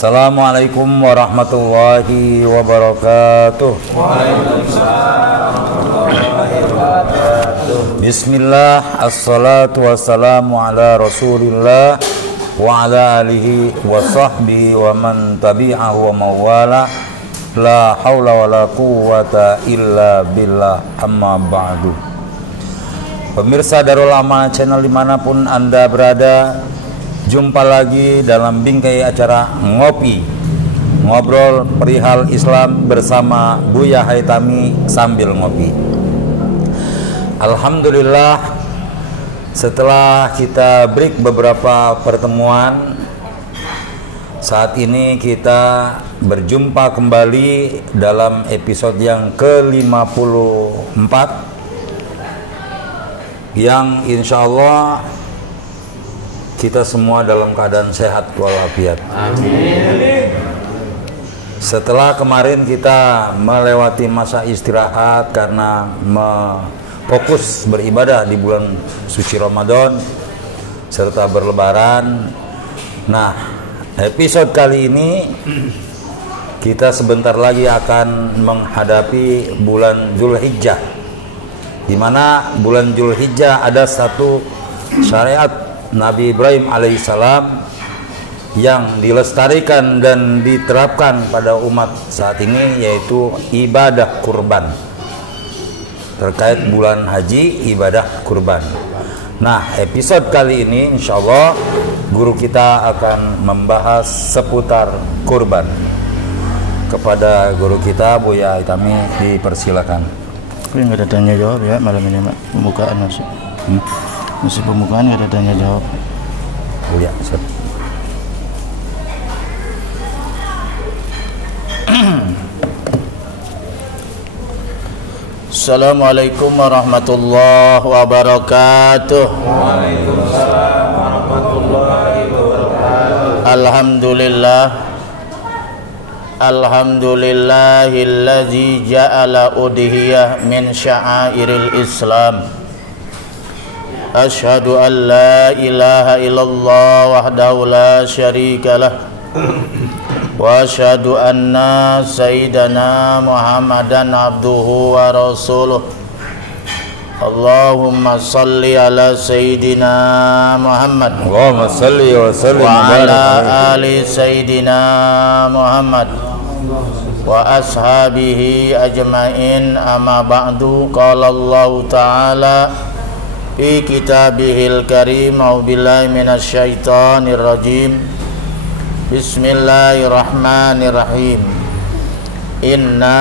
Assalamualaikum warahmatullahi wabarakatuh. Bismillah, assalatu wassalamu ala rasulillah wa ala alihi wa sahbihi wa man tabi'ahu wa mawala. La hawla wa la quwwata illa billah, amma ba'du. Pemirsa Darul Amanah Channel dimanapun Anda berada, jumpa lagi dalam bingkai acara Ngobrol Perihal Islam bersama Buya Haitami sambil ngopi. Alhamdulillah, setelah kita break beberapa pertemuan, saat ini kita berjumpa kembali dalam episode yang ke-54 yang insya Allah kita semua dalam keadaan sehat walafiat. Amin. Setelah kemarin kita melewati masa istirahat karena fokus beribadah di bulan suci Ramadan serta berlebaran. Nah, episode kali ini kita sebentar lagi akan menghadapi bulan Dzulhijjah, di mana bulan Dzulhijjah ada satu syariat Nabi Ibrahim alaihissalam yang dilestarikan dan diterapkan pada umat saat ini, yaitu ibadah kurban. Terkait bulan haji, ibadah kurban. Nah, episode kali ini insya Allah guru kita akan membahas seputar kurban. Kepada guru kita Buya Haitami dipersilakan. Tapi nggak ada tanya jawab ya malam ini, Mak. Pembukaan masih. Masih pembukaan, nggak ada tanya jawab. Buya, siap. Assalamualaikum warahmatullahi wabarakatuh. Waalaikumsalam warahmatullahi wabarakatuh. Alhamdulillahilladzi ja'ala udhiyah min sya'airil Islam. Asyhadu an la ilaha illallah wahdahu la syarika lah. Wa asyhadu anna sayyidana Muhammadan abduhu wa rasuluh. Allahumma salli ala sayyidina Muhammad Allahumma salli wa sallim wa ala ali sayyidina Muhammad wa ashabihi ajmain, amma ba'du. Qala Allah ta'ala fi kitabihil karim, a'udzubillahi minasyaitonir rajim. Bismillahirrahmanirrahim. Inna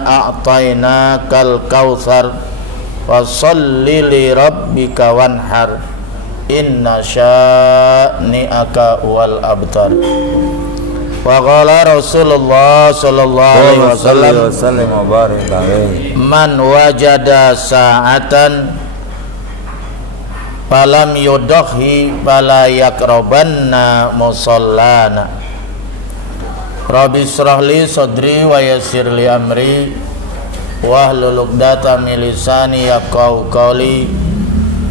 a'tainakal kautsar fasholli li rabbika wanhar inna sya'ni'aka wal abtar. Wa qala Rasulullah sallallahu alaihi wasallam, man wajada sa'atan falam yudhi fala yaqrabanna musallana. Rabbi shrah li sadri wa yassir li amri wahlul 'uqdatam min lisani yafqahu qawli.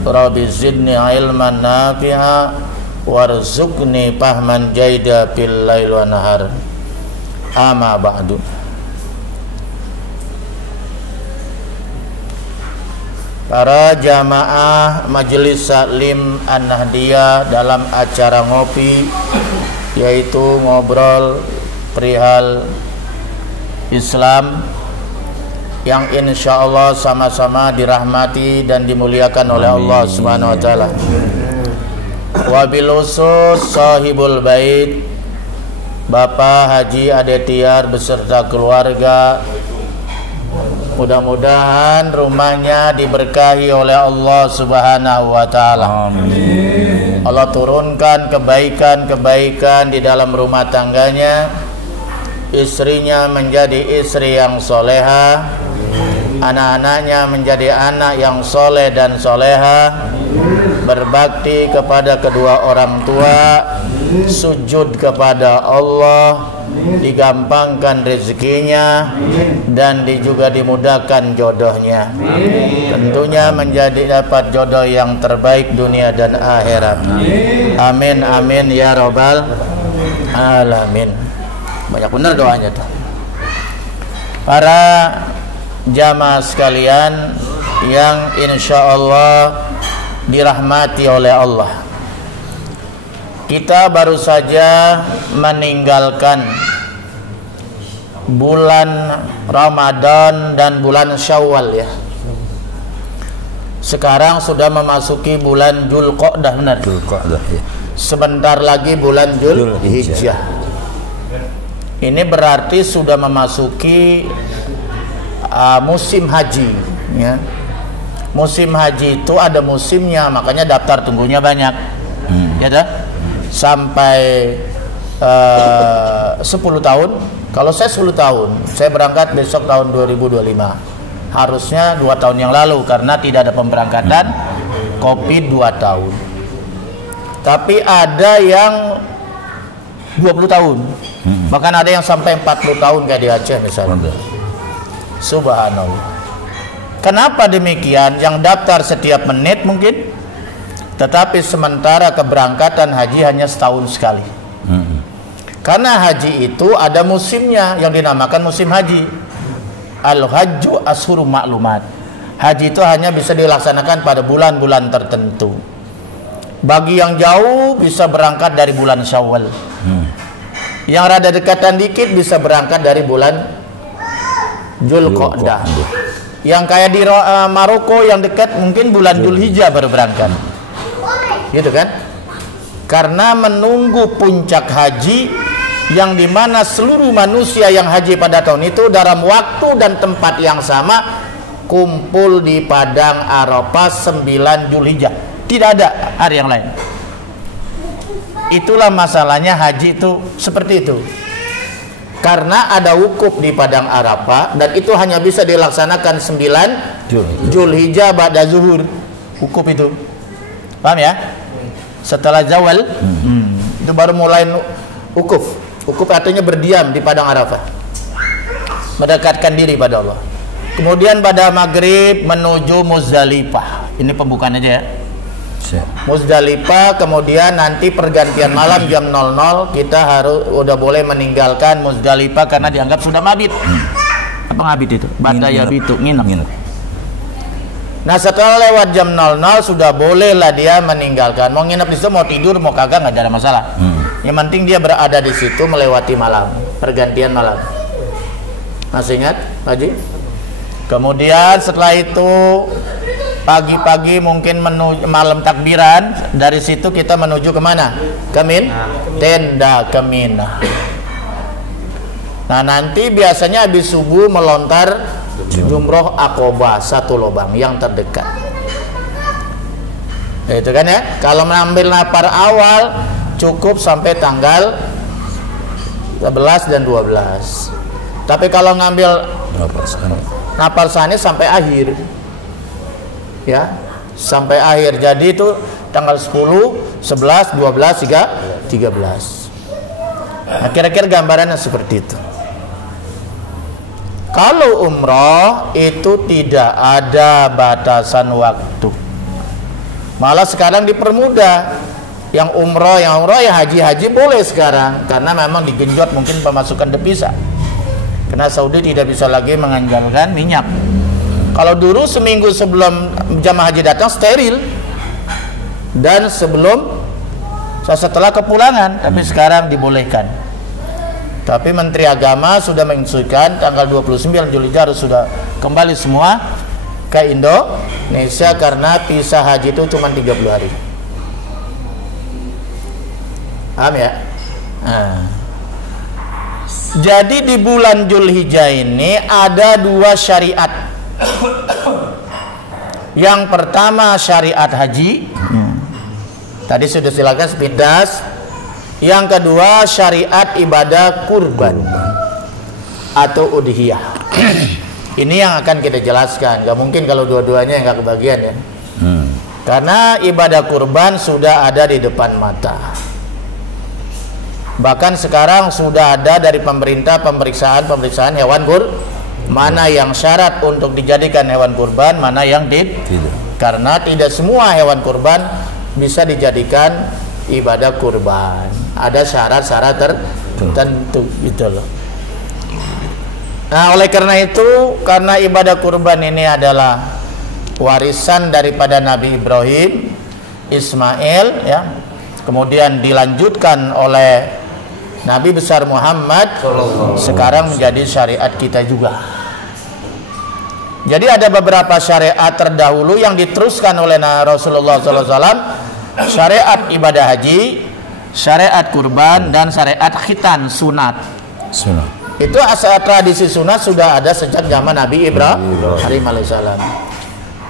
Rabbi zidni ilman nafi'a warzuqni fahman jaida fil lail wa nahar. Amma ba'du. Para jamaah Majelis Taklim An-Nahdiyah dalam acara ngopi, yaitu ngobrol perihal Islam, yang insya Allah sama-sama dirahmati dan dimuliakan oleh Allah Subhanahu wa Ta'ala. Wabil khusus sahibul bait Bapak Haji Ade Tiar beserta keluarga, mudah-mudahan rumahnya diberkahi oleh Allah Subhanahu wa Ta'ala. Amin. Allah turunkan kebaikan-kebaikan di dalam rumah tangganya, istrinya menjadi istri yang soleha, anak-anaknya menjadi anak yang soleh dan soleha, berbakti kepada kedua orang tua, sujud kepada Allah, digampangkan rezekinya dan juga dimudahkan jodohnya. Tentunya menjadi dapat jodoh yang terbaik dunia dan akhirat. Amin amin ya rabbal alamin. Banyak benar doanya tuh. Para jamaah sekalian yang insya Allah dirahmati oleh Allah, kita baru saja meninggalkan bulan Ramadan dan bulan Syawal ya. Sekarang sudah memasuki bulan Dzulqa'dah, benar? Dzulqa'dah ya. Sebentar lagi bulan Dzulhijjah. Ini berarti sudah memasuki musim haji ya. Musim haji itu ada musimnya, makanya daftar tunggunya banyak. Ya dah. Sampai 10 tahun. Kalau saya 10 tahun, saya berangkat besok tahun 2025. Harusnya 2 tahun yang lalu karena tidak ada pemberangkatan Covid 2 tahun. Tapi ada yang 20 tahun. Bahkan ada yang sampai 40 tahun kayak di Aceh misalnya. Subhanallah. Kenapa demikian? Yang daftar setiap menit mungkin, tetapi sementara keberangkatan haji hanya setahun sekali. Karena haji itu ada musimnya yang dinamakan musim haji. Al-hajju ashuru ma'lumat. Haji itu hanya bisa dilaksanakan pada bulan-bulan tertentu. Bagi yang jauh bisa berangkat dari bulan Syawal. Yang rada dekatan dikit bisa berangkat dari bulan Dzulqa'dah. Yang kayak di Maroko yang dekat mungkin bulan Dzulhijjah baru berangkat. Gitu kan? Karena menunggu puncak haji yang dimana seluruh manusia yang haji pada tahun itu dalam waktu dan tempat yang sama kumpul di Padang Arafah 9 Dzulhijjah. Tidak ada hari yang lain. Itulah masalahnya haji itu seperti itu. Karena ada wukuf di Padang Arafah dan itu hanya bisa dilaksanakan 9 Dzulhijjah ba'da zuhur. Wukuf itu. Paham ya? Setelah zawal itu baru mulai wukuf. Wukuf artinya berdiam di Padang Arafah, mendekatkan diri pada Allah. Kemudian pada maghrib menuju Muzdalifah. Ini pembukaan aja ya. Muzdalifah, kemudian nanti pergantian malam jam 00 kita harus udah boleh meninggalkan Muzdalifah karena dianggap sudah mabit. Apa mabit itu? Bata ya bitu, nginep. Nah setelah lewat jam 00 sudah bolehlah dia meninggalkan. Mau nginep di situ, mau tidur, mau kagak nggak ada masalah. Yang penting dia berada di situ melewati malam, pergantian malam. Masih ingat, Haji? Kemudian setelah itu pagi-pagi mungkin menuju malam takbiran. Dari situ kita menuju kemana? Tenda ke Mina. Nah nanti biasanya habis subuh melontar jumroh Aqobah, 1 lubang yang terdekat. Itu kan ya. Kalau mengambil nafar awal cukup sampai tanggal 11 dan 12. Tapi kalau ngambil nafar sani sampai akhir. Ya, sampai akhir. Jadi itu tanggal 10, 11, 12, 13. Nah, kira-kira gambarannya seperti itu. Kalau umroh itu tidak ada batasan waktu. Malah sekarang dipermudah. Yang umroh ya haji boleh sekarang karena memang digenjot mungkin pemasukan devisa. Karena Saudi tidak bisa lagi mengandalkan minyak. Kalau dulu seminggu sebelum jamaah haji datang steril dan setelah kepulangan, tapi sekarang dibolehkan. Tapi Menteri Agama sudah menginstruksikan tanggal 29 Dzulhijjah harus sudah kembali semua ke Indonesia karena visa haji itu cuma 30 hari. Paham ya? Nah. Jadi di bulan Dzulhijjah ini ada 2 syariat. Yang pertama syariat haji. Tadi sudah silakan sepintas. Yang kedua syariat ibadah kurban atau udhiyah. Ini yang akan kita jelaskan. Gak mungkin kalau dua-duanya yang gak kebagian ya. Karena ibadah kurban sudah ada di depan mata. Bahkan sekarang sudah ada dari pemerintah pemeriksaan hewan mana yang syarat untuk dijadikan hewan kurban, mana yang tidak. Karena tidak semua hewan kurban bisa dijadikan ibadah kurban. ada syarat-syarat tertentu gitu loh. Nah, oleh karena itu, karena ibadah kurban ini adalah warisan daripada Nabi Ibrahim, Ismail ya, kemudian dilanjutkan oleh Nabi besar Muhammad, sekarang menjadi syariat kita juga. Jadi ada beberapa syariat terdahulu yang diteruskan oleh Rasulullah SAW, syariat ibadah haji, syariat kurban, dan syariat khitan, sunat. Itu asal tradisi sunat sudah ada sejak zaman Nabi Ibrahim alaihissalam.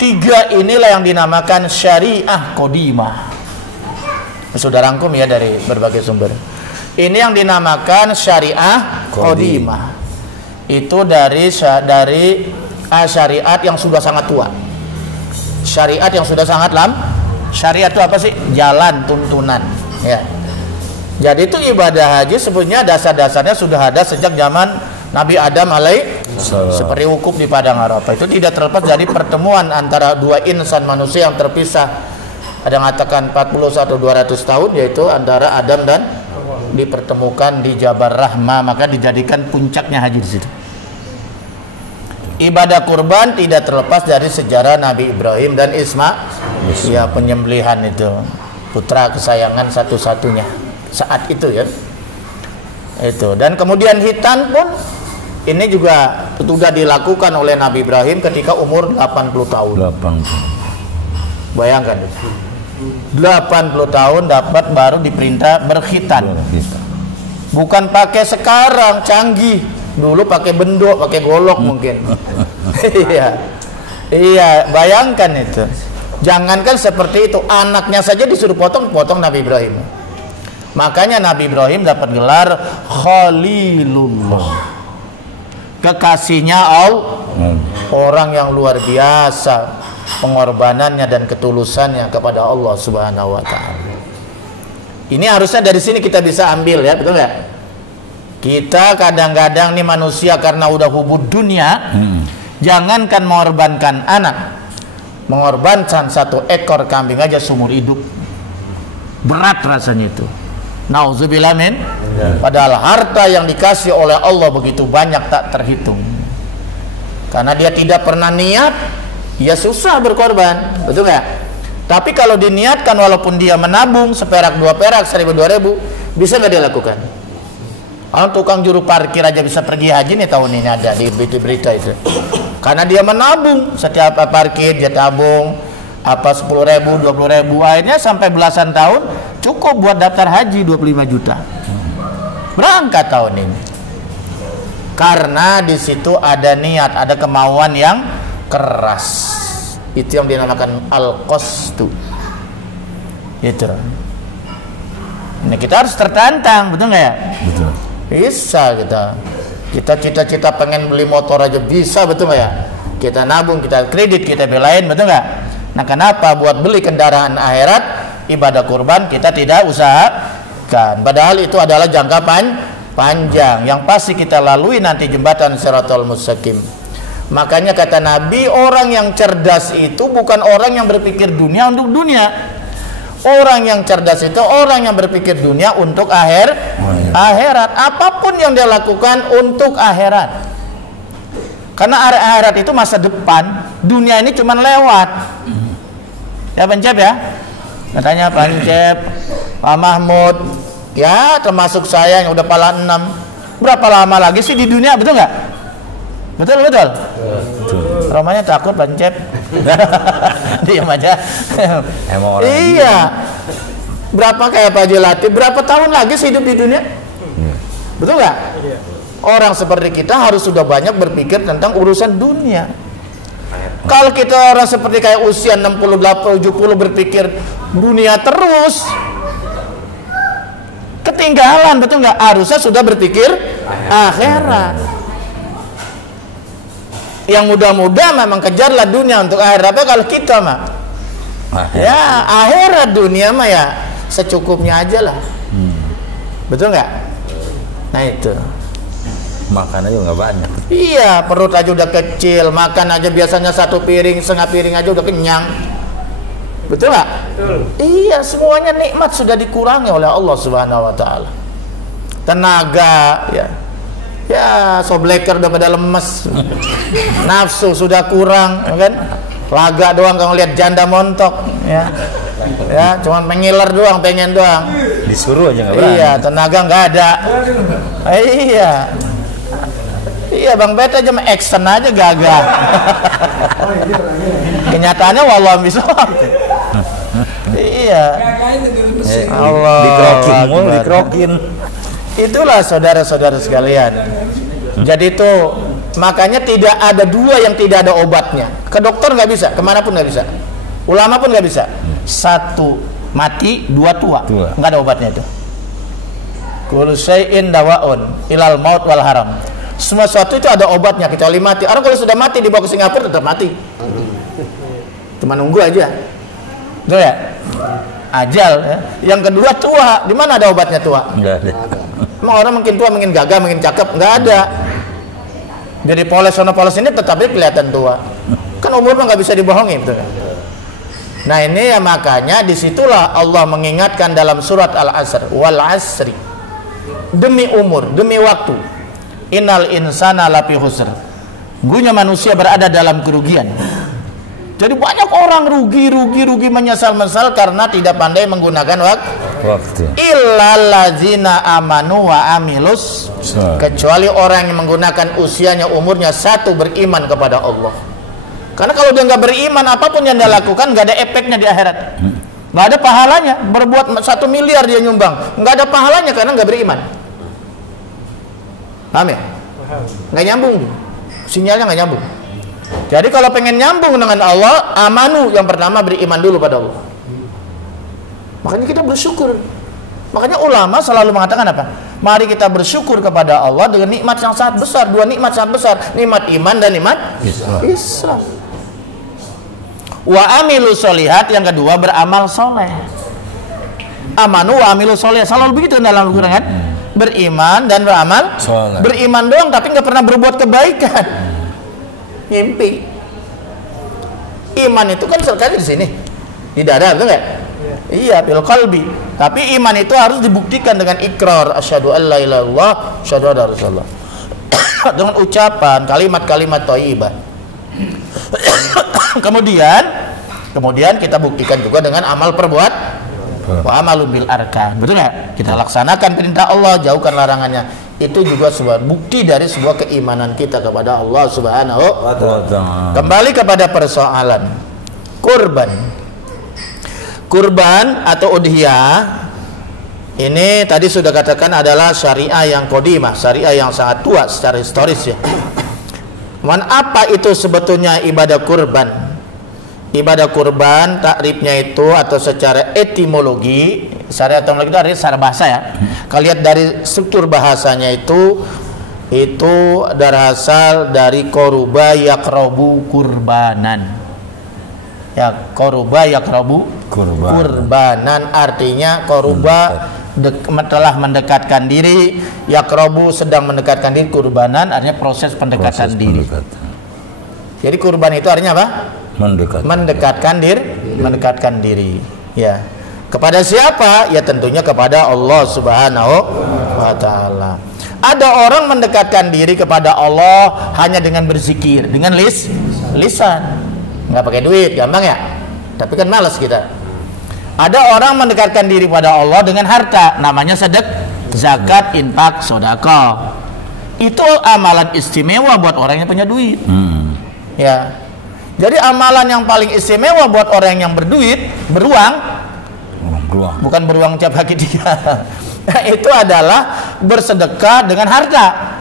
3 inilah yang dinamakan syariah qadimah. Sudah rangkum ya dari berbagai sumber. Ini yang dinamakan syariah qadimah. Itu dari syariat yang sudah sangat tua. Syariat yang sudah sangat syariat itu apa sih? Jalan, tuntunan ya. Jadi itu ibadah haji sebenarnya dasar-dasarnya sudah ada sejak zaman Nabi Adam seperti wukuf di padang Arafah. Itu tidak terlepas dari pertemuan antara 2 insan manusia yang terpisah. Ada yang mengatakan 41 atau 200 tahun, yaitu antara Adam dan dipertemukan di Jabal Rahmah, maka dijadikan puncaknya haji di situ. Ibadah kurban tidak terlepas dari sejarah Nabi Ibrahim dan Ismail. Ya, penyembelihan itu putra kesayangan satu-satunya saat itu ya. Itu. Dan kemudian khitan pun ini juga sudah dilakukan oleh Nabi Ibrahim ketika umur 80 tahun. 80. Bayangkan 80 tahun dapat baru diperintah berkhitan. Bukan pakai sekarang canggih. Dulu pakai bendok, pakai golok mungkin. Iya, bayangkan itu. Jangankan seperti itu, anaknya saja disuruh potong Nabi Ibrahim. Makanya Nabi Ibrahim dapat gelar Khalilullah, kekasihnya Allah, orang yang luar biasa pengorbanannya dan ketulusannya kepada Allah Subhanahu wa taala. Ini harusnya dari sini kita bisa ambil ya, betul nggak? Kita kadang-kadang nih manusia karena udah hubud dunia, jangankan mengorbankan anak, mengorbankan 1 ekor kambing aja seumur hidup, berat rasanya itu. Nauzubillah min. Padahal harta yang dikasih oleh Allah begitu banyak tak terhitung. Karena dia tidak pernah niat, ya susah berkorban, betul nggak? Tapi kalau diniatkan, walaupun dia menabung seperak 2 perak, 1000 2000, bisa nggak dia lakukan? Orang tukang juru parkir aja bisa pergi haji nih tahun ini, ada di berita itu. Karena dia menabung, setiap parkir dia tabung apa 10.000, 20.000, akhirnya sampai belasan tahun cukup buat daftar haji 25 juta. Berangkat tahun ini. Karena di situ ada niat, ada kemauan yang keras. Itu yang dinamakan al-qasdu. Itu. Ini kita harus tertantang, betul nggak ya? Betul. Bisa kita cita-cita pengen beli motor aja bisa, betul nggak ya? Kita nabung, kita kredit, kita belain, betul nggak? Nah, kenapa buat beli kendaraan akhirat, ibadah kurban kita tidak usahakan? Padahal itu adalah jangka panjang yang pasti kita lalui nanti jembatan Shiratal Mustaqim. Makanya kata Nabi, orang yang cerdas itu bukan orang yang berpikir dunia untuk dunia. Orang yang cerdas itu orang yang berpikir dunia untuk akhirat. Apapun yang dia lakukan untuk akhirat. Karena akhirat itu masa depan. Dunia ini cuma lewat. Ya Pancep ya. Katanya Pancep, Pak Mahmud, ya termasuk saya yang udah pala 6. Berapa lama lagi sih di dunia, betul nggak? Betul. Romanya takut Pancep. Diam aja. Iya. Berapa kayak Pak Jelati? Berapa tahun lagi sih hidup di dunia? Betul nggak? Orang seperti kita harus sudah banyak berpikir tentang urusan dunia. Kalau kita orang seperti kayak usia 60, 80, 70 berpikir dunia terus, ketinggalan, betul nggak? Harusnya sudah berpikir akhirat. Yang muda-muda memang kejarlah dunia untuk akhirat. Tapi kalau kita mah, ya akhirat, dunia mah ya secukupnya aja lah. Betul nggak? Nah itu. Makan aja nggak banyak. Iya, perut aja udah kecil, makan aja biasanya 1 piring, setengah piring aja udah kenyang. Betul nggak? Iya, semuanya nikmat sudah dikurangi oleh Allah Subhanahu wa taala. Tenaga ya sobleker udah pada lemes. Nafsu sudah kurang, kan? Laga doang kalau lihat janda montok, ya. Ya, cuma mengiler doang, pengen doang. Disuruh aja nggak berani. Iya, tenaga nggak ada. Iya. Iya, Bang Bet aja action aja gagah. Kenyataannya wallahu bisawab. Iya. Allah dikrokin. Itulah saudara-saudara sekalian. Jadi itu makanya tidak ada dua yang tidak ada obatnya. Ke dokter nggak bisa, kemana pun nggak bisa. Ulama pun nggak bisa. Satu mati, dua tua. Nggak ada obatnya itu. Kullu syai'in dawaun ilal maut wal haram. Semua sesuatu itu ada obatnya kecuali mati. Orang kalau sudah mati dibawa ke Singapura tetap mati. Cuma nunggu aja. Betul ya? Ajal ya. Yang kedua tua. Di mana ada obatnya tua? Enggak ada. Emang orang makin tua, makin gagah, makin cakep? Nggak ada. Jadi poles sono poles ini tetap kelihatan tua. Kan umur mah nggak bisa dibohongi, betul. Nah ini ya makanya disitulah Allah mengingatkan dalam surat Al-Asr, wal asri, demi umur, demi waktu, innal insana lafi khusr. Gunya manusia berada dalam kerugian. Jadi banyak orang rugi menyesal karena tidak pandai menggunakan waktu. Illal ladzina amanu wa amilus, kecuali orang yang menggunakan usianya, umurnya satu, beriman kepada Allah. Karena kalau dia nggak beriman, apapun yang dia lakukan nggak ada efeknya di akhirat, nggak ada pahalanya. Berbuat 1 miliar dia nyumbang, nggak ada pahalanya karena nggak beriman. Paham ya? Nggak nyambung, sinyalnya nggak nyambung. Jadi kalau pengen nyambung dengan Allah, amanu, yang pertama beriman dulu pada Allah. Makanya kita bersyukur. Makanya ulama selalu mengatakan apa? Mari kita bersyukur kepada Allah dengan nikmat yang sangat besar. Dua nikmat sangat besar, nikmat iman dan nikmat Islam. Wa amilu solihat, yang kedua beramal soleh. Amanu wa amilu soleh, selalu begitu dalam Al-Quran kan? Beriman dan beramal soleh. Beriman doang tapi nggak pernah berbuat kebaikan. Mimpi. Iman itu kan sekali di sini, di dada, betul nggak? Iya, bil qalbi. Tapi iman itu harus dibuktikan dengan ikrar, asyhadu an la ilaha illallah, asyhadu anna rasulullah. Dengan ucapan kalimat-kalimat thayyibah. Kemudian kita buktikan juga dengan amal perbuatan. Wa amalun bil arkan. Betul nggak? Kita laksanakan perintah Allah, jauhkan larangannya. Itu juga sebuah bukti dari sebuah keimanan kita kepada Allah Subhanahu wa ta'ala. Kembali kepada persoalan kurban atau udhiyah. Ini tadi sudah katakan adalah syariah yang qadimah, syariah yang sangat tua secara historis ya. Apa itu sebetulnya ibadah kurban? Ibadah kurban takrifnya itu atau secara etimologi, secara etimologi itu artinya secara bahasa ya. Kalau lihat dari struktur bahasanya itu berasal dari koruba yakrobu kurbanan. Ya, koruba yakrobu kurbanan, artinya koruba telah mendekatkan diri, yakrobu sedang mendekatkan diri, kurbanan artinya proses pendekatan diri. Jadi kurban itu artinya apa? Mendekatkan diri. Ya. Kepada siapa? Ya tentunya kepada Allah Subhanahu wa ta'ala. Ada orang mendekatkan diri kepada Allah hanya dengan berzikir, dengan lisan. Nggak pakai duit, gampang ya? Tapi kan malas kita. Ada orang mendekatkan diri pada Allah dengan harta, namanya zakat, infak, sedekah. Itu amalan istimewa buat orang yang punya duit. Ya. Jadi amalan yang paling istimewa buat orang yang berduit, bukan beruang tiap kaki 3. Itu adalah bersedekah dengan harta.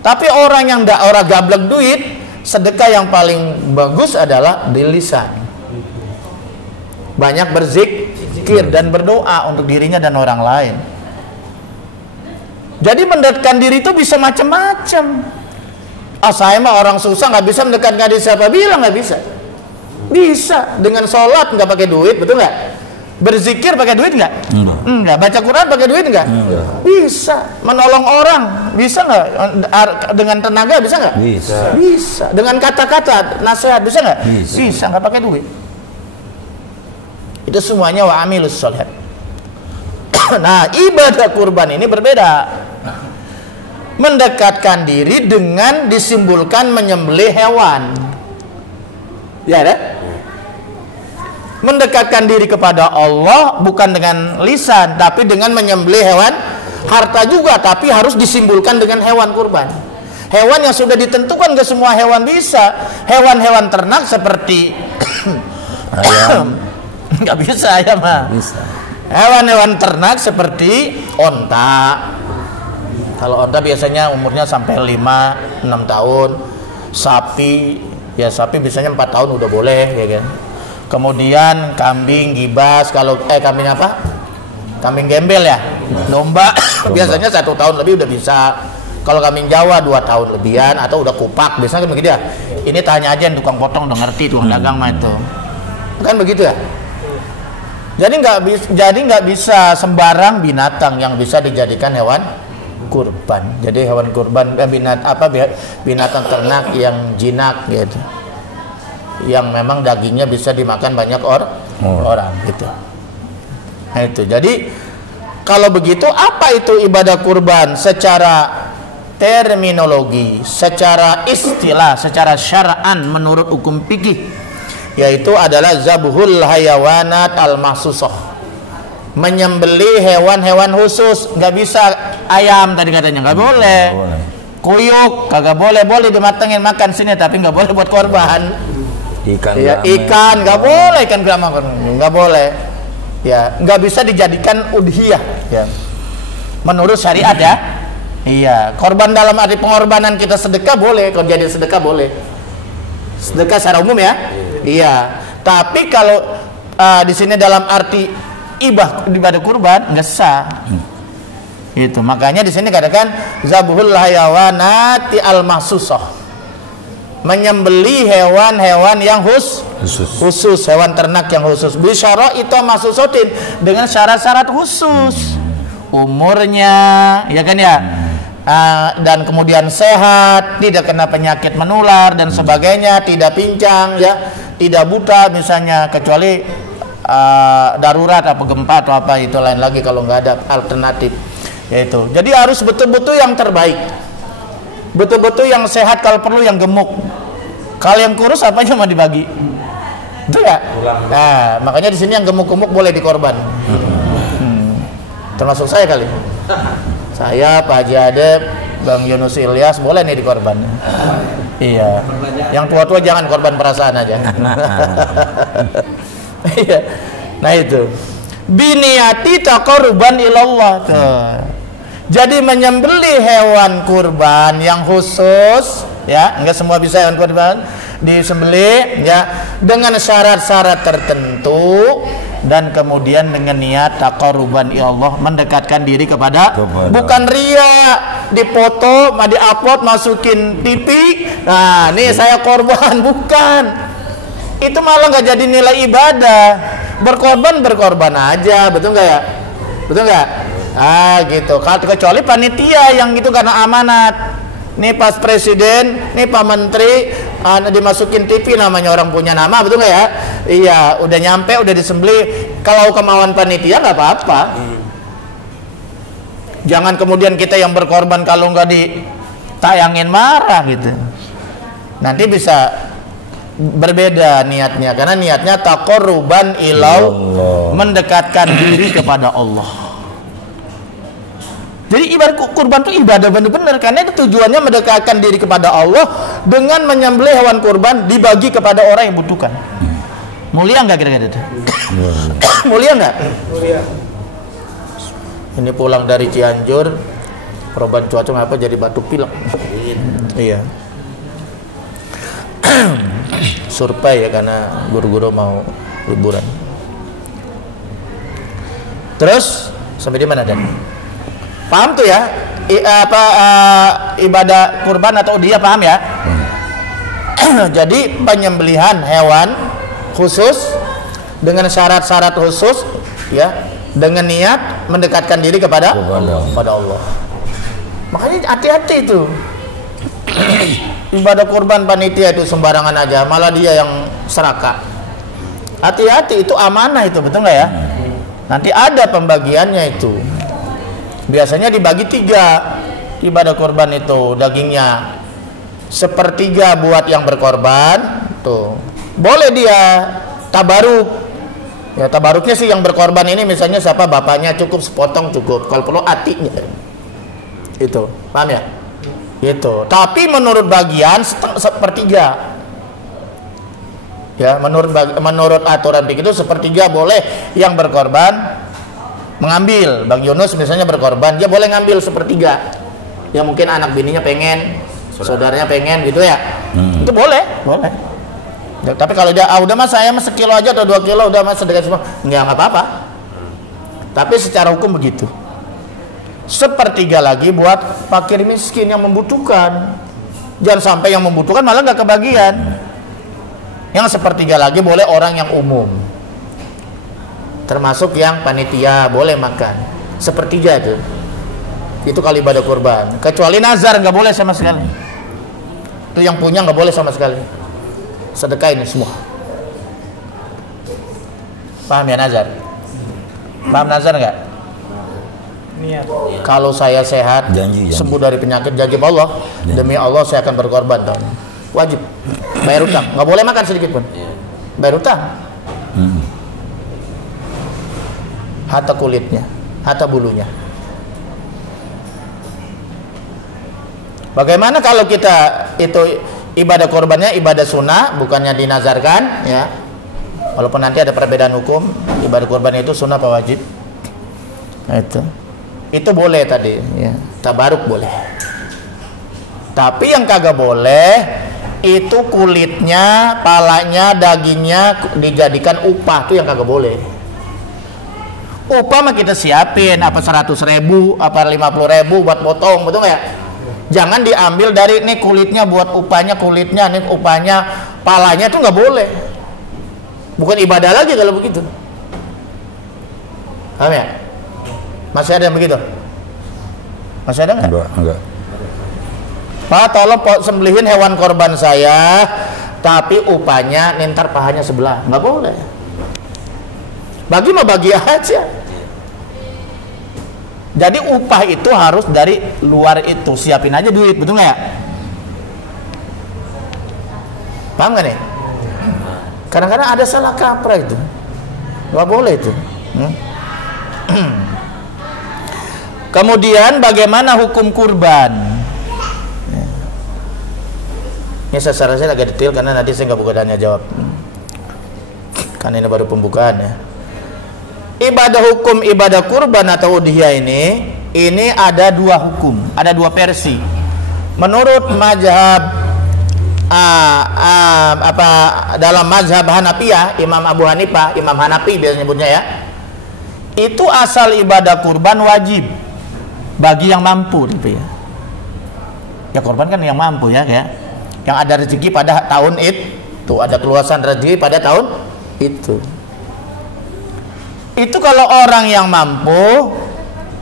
Tapi orang yang orang gablek duit, sedekah yang paling bagus adalah di lisan. Banyak berzikir dan berdoa untuk dirinya dan orang lain. Jadi mendekatkan diri itu bisa macam-macam. Saya mah orang susah nggak bisa mendekatkan diri, siapa bilang nggak bisa? Bisa dengan sholat nggak pakai duit, betul nggak? Berzikir pakai duit nggak? Enggak. Baca Quran pakai duit nggak? Bisa. Menolong orang bisa nggak? Dengan tenaga bisa nggak? Bisa. Dengan kata-kata nasihat bisa nggak? Bisa. Nggak pakai duit. Itu semuanya wa amilus sholihat. Nah, ibadah kurban ini berbeda. Mendekatkan diri dengan disimbolkan menyembelih hewan. Ya, ada? Mendekatkan diri kepada Allah bukan dengan lisan, tapi dengan menyembelih hewan. Harta juga, tapi harus disimbolkan dengan hewan kurban. Hewan yang sudah ditentukan, ke semua hewan bisa. Hewan-hewan ternak seperti ayam. Nggak bisa ayam mah. Bisa. Hewan-hewan ternak seperti onta. Kalau onta biasanya umurnya sampai 5-6 tahun. Sapi, ya sapi biasanya 4 tahun udah boleh, ya kan. Kemudian kambing gibas, kalau kambing apa? Kambing gembel ya. Domba biasanya 1 tahun lebih udah bisa. Kalau kambing Jawa 2 tahun lebihan atau udah kupak, biasanya kan begitu ya. Ini tanya aja yang tukang potong udah ngerti tuh, dagang mah itu. Kan begitu ya? Jadi nggak bisa sembarang binatang yang bisa dijadikan hewan kurban. Jadi hewan kurban binatang ternak yang jinak gitu, yang memang dagingnya bisa dimakan banyak orang gitu. Nah itu. Jadi kalau begitu apa itu ibadah kurban secara terminologi, secara istilah, secara syara'an menurut hukum fikih? Yaitu adalah zabhul hayawanat al-mahsusah, menyembelih hewan-hewan khusus. Nggak bisa ayam tadi katanya, nggak boleh. Kuyuk kagak boleh, boleh dimatengin makan sini, tapi nggak boleh buat korban. Ikan nggak boleh, ikan gramar nggak boleh. Ya, nggak bisa dijadikan udhiyah. Ya. Menurut syariat ya. Iya, korban dalam arti pengorbanan kita sedekah boleh, kalau jadi sedekah boleh. Sedekah secara umum ya. Iya, tapi kalau di sini dalam arti ibadah kurban nggak sah. Itu makanya di sini katakan zabhul hayawanati al-mahsusah, menyembelih hewan-hewan yang khusus, hewan ternak yang khusus. Bisyara itu mahsusotin, dengan syarat-syarat khusus, umurnya, ya kan ya. Dan kemudian sehat, tidak kena penyakit menular dan sebagainya, tidak pincang ya, tidak buta misalnya, kecuali darurat apa gempa atau apa itu lain lagi kalau nggak ada alternatif. Yaitu. Jadi harus betul-betul yang terbaik. Betul-betul yang sehat, kalau perlu yang gemuk. Kalau yang kurus apa aja mau dibagi. Itu ya? Nah, makanya di sini yang gemuk-gemuk boleh dikorban. Termasuk saya kali. Saya, Pak Haji Adep, Bang Yunus Ilyas boleh nih dikorban. Iya. Yang tua-tua jangan korban perasaan aja. Iya. Nah itu. Biniati taqarruban ilallah tuh. Jadi menyembelih hewan kurban yang khusus, ya, enggak semua bisa hewan kurban disembelih, ya, dengan syarat-syarat tertentu. Dan kemudian dengan niat taqarruban ilallah, mendekatkan diri kepada bukan ria, dipoto, di-upload, masukin TV. Nah, nih saya korban, bukan. Itu malah nggak jadi nilai ibadah. Berkorban aja, betul nggak ya? Betul nggak? Gitu. Kecuali panitia yang itu karena amanat. Nih pas presiden, nih Pak Menteri, dimasukin TV namanya orang punya nama, betul nggak ya? Iya, udah nyampe, udah disembelih. Kalau kemauan panitia nggak apa-apa. Jangan kemudian kita yang berkorban kalau nggak ditayangin marah gitu. Nanti bisa berbeda niatnya, karena niatnya taqarruban ilallah, mendekatkan diri kepada Allah. Jadi ibadah kurban itu ibadah benar-benar, karena itu tujuannya mendekatkan diri kepada Allah dengan menyembelih hewan kurban, dibagi kepada orang yang butuhkan. Mulia nggak kira-kira itu? Mulia nggak? Mulia. Ini pulang dari Cianjur, perubahan cuaca ngapa jadi batuk pilek? Iya. Survei ya, karena guru-guru mau liburan. Terus sampai di mana Dan? Paham tuh ya? Ibadah kurban atau udhiyah, paham ya? Jadi penyembelihan hewan khusus dengan syarat-syarat khusus, ya, dengan niat mendekatkan diri kepada Allah. Makanya hati-hati itu. Ibadah kurban panitia itu sembarangan aja, malah dia yang serakah. Hati-hati, itu amanah itu, betul nggak ya? Nanti ada pembagiannya itu. Biasanya dibagi 3 ibadah kurban itu dagingnya. 1/3 buat yang berkorban, tuh. Boleh dia tabaruk. Ya tabaruknya sih yang berkorban ini misalnya siapa bapaknya cukup sepotong cukup. Kalau perlu hatinya. Itu, paham ya? Itu. Tapi menurut bagian 1/3. Ya, menurut aturan fikih itu 1/3 boleh yang berkorban mengambil. Bang Yunus misalnya berkorban, dia boleh ngambil 1/3. Ya mungkin anak bininya pengen, saudaranya pengen gitu ya. Itu boleh. Ya, tapi kalau dia udah mas saya mas sekilo aja atau 2 kilo udah mas sedekah semua, nggak apa-apa. Tapi secara hukum begitu. 1/3 lagi buat fakir miskin yang membutuhkan. Jangan sampai yang membutuhkan malah nggak kebagian. Yang 1/3 lagi boleh orang yang umum, termasuk yang panitia boleh makan 1/3 itu kalau ibadah kurban. Kecuali nazar nggak boleh sama sekali. Itu yang punya nggak boleh sama sekali. Sedekah ini semua. Paham ya nazar? Paham nazar nggak? Niat. Kalau saya sehat, janji. Sembuh dari penyakit, janji Allah, demi Allah saya akan berkorban tahun. Wajib bayar utang, nggak boleh makan sedikit pun. Bayar utang. Hatta kulitnya, hatta bulunya. Bagaimana kalau kita itu ibadah korbannya ibadah sunnah, bukannya dinazarkan, ya? Walaupun nanti ada perbedaan hukum, ibadah korban itu sunnah apa wajib? Nah, itu boleh tadi, ya. Tabaruk boleh. Tapi yang kagak boleh itu kulitnya, palanya, dagingnya dijadikan upah, itu yang kagak boleh. Upah mah kita siapin apa 100.000 apa 50.000 buat potong, betul nggak ya? Jangan diambil dari nih kulitnya buat upahnya, kulitnya nih upahnya, palanya itu nggak boleh. Bukan ibadah lagi kalau begitu. Paham ya? Masih ada yang begitu? Masih ada nggak? Enggak. Pak, tolong sembelihin hewan korban saya, tapi upahnya nintar pahanya sebelah. Nggak boleh. Bagi mah bagi aja. Jadi upah itu harus dari luar itu. Siapin aja duit, betul nggak ya? Paham nggak nih? Kadang-kadang ada salah kaprah itu. Nggak boleh itu. Kemudian bagaimana hukum kurban? Ini saya agak detail karena nanti saya nggak buka tanya jawab. Karena ini baru pembukaan ya. Hukum ibadah kurban atau udhiyah ini ada 2 hukum, ada 2 versi. Menurut mazhab dalam mazhab Hanafiyah, Imam Abu Hanifah, Imam Hanafi biasanya nyebutnya ya. Itu asal ibadah kurban wajib bagi yang mampu gitu ya. Ya korban kan yang mampu ya, yang ada rezeki pada tahun itu, ada keluasan rezeki pada tahun itu. Itu kalau orang yang mampu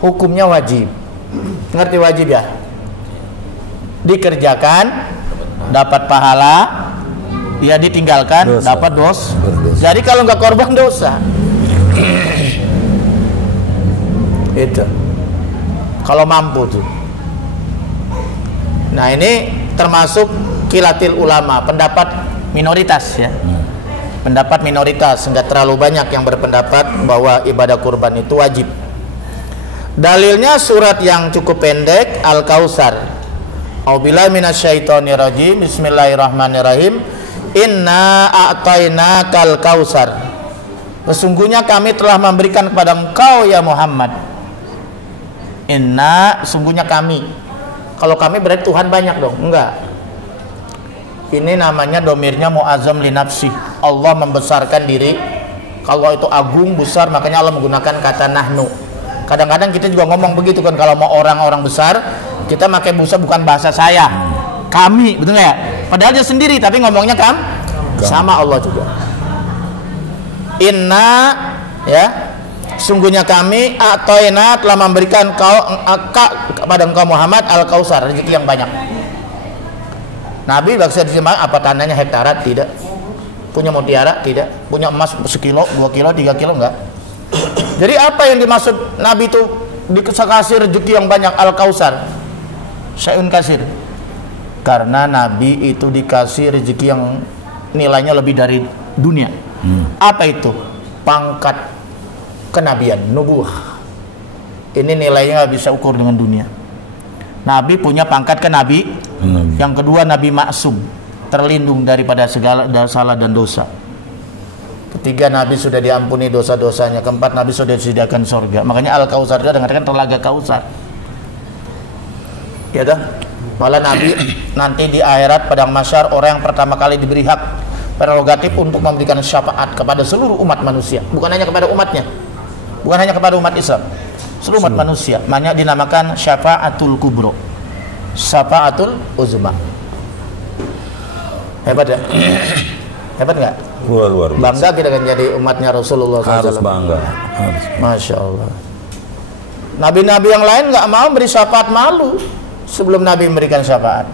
hukumnya wajib. Ngerti wajib ya? Dikerjakan dapat pahala, ya ditinggalkan dosa. Dapat dosa. Jadi kalau nggak korban dosa. Itu. Kalau mampu tuh. Nah, ini termasuk khilatil ulama, pendapat minoritas ya. Pendapat minoritas, enggak terlalu banyak yang berpendapat bahwa ibadah kurban itu wajib. Dalilnya surat yang cukup pendek, Al-Kautsar. A'udzubillahi minasyaitonirrajim. Bismillahirrahmanirrahim. Inna a'tainakal kautsar. Sesungguhnya kami telah memberikan kepada engkau ya Muhammad. Inna, sungguhnya kami. Kalau kami berarti Tuhan banyak dong? Enggak. Ini namanya domirnya mu'azzam li nafsi. Allah membesarkan diri. Kalau itu agung, besar, makanya Allah menggunakan kata nahnu. Kadang-kadang kita juga ngomong begitu kan, kalau mau orang-orang besar, kita pakai bukan bahasa saya. Kami, betul nggak ya? Padahal dia sendiri, tapi ngomongnya sama Allah juga. Inna, ya, sungguhnya kami a'taina telah memberikan kepada engkau Muhammad al-Kautsar, rezeki yang banyak. Nabi baksa disimak apa tandanya hektaran? Tidak. punya mutiara? Tidak. Punya emas 1 kilo, 2 kilo, 3 kilo? Enggak. Jadi apa yang dimaksud Nabi itu dikasih rezeki yang banyak, Al-Kausar, syai'un kasir? Karena Nabi itu dikasih rezeki yang nilainya lebih dari dunia. Apa itu? Pangkat kenabian, nubuwah. Ini nilainya nggak bisa ukur dengan dunia. Nabi punya pangkat kenabi. Yang kedua, Nabi maksum, terlindung daripada segala salah dan dosa. Ketiga, Nabi sudah diampuni dosa-dosanya. Keempat, Nabi sudah disediakan surga. Makanya Al-Kausar itu mengatakan telaga Kausar. Ya dah. Malah Nabi nanti di akhirat padang mahsyar orang yang pertama kali diberi hak prerogatif untuk memberikan syafaat kepada seluruh umat manusia, bukan hanya kepada umatnya, bukan hanya kepada umat Islam, seluruh umat manusia. Makanya dinamakan syafaatul kubro, syafaatul uzma. Hebat ya? Hebat nggak? Luar biasa. Bangga kita kan jadi umatnya Rasulullah SAW. Harus bangga. Harus. Masya Allah. Nabi-nabi yang lain nggak mau beri syafaat, malu sebelum Nabi memberikan syafaat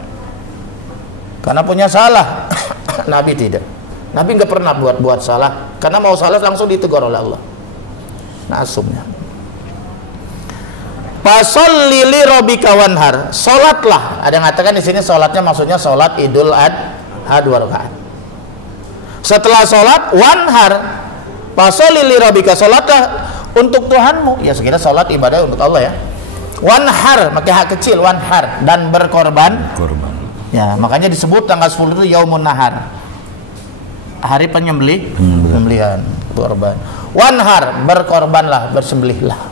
karena punya salah. Nabi tidak. Nabi nggak pernah buat salah, karena mau salah langsung ditegur oleh Allah. Nasumnya. Fasholli li rabbika wanhar. Salatlah. Ada yang mengatakan di sini salatnya maksudnya salat Idul Adha 2 rakaat. Setelah salat wanhar, fasholli li rabbika, salatlah untuk Tuhanmu. Ya sekitar salat ibadah untuk Allah ya. Wanhar, pakai hak kecil, wanhar, dan berkorban. Korban. Ya, makanya disebut tanggal 10 itu Yaumun Nahar. Hari penyembelihan, korban. Wanhar, berkorbanlah, bersembelihlah.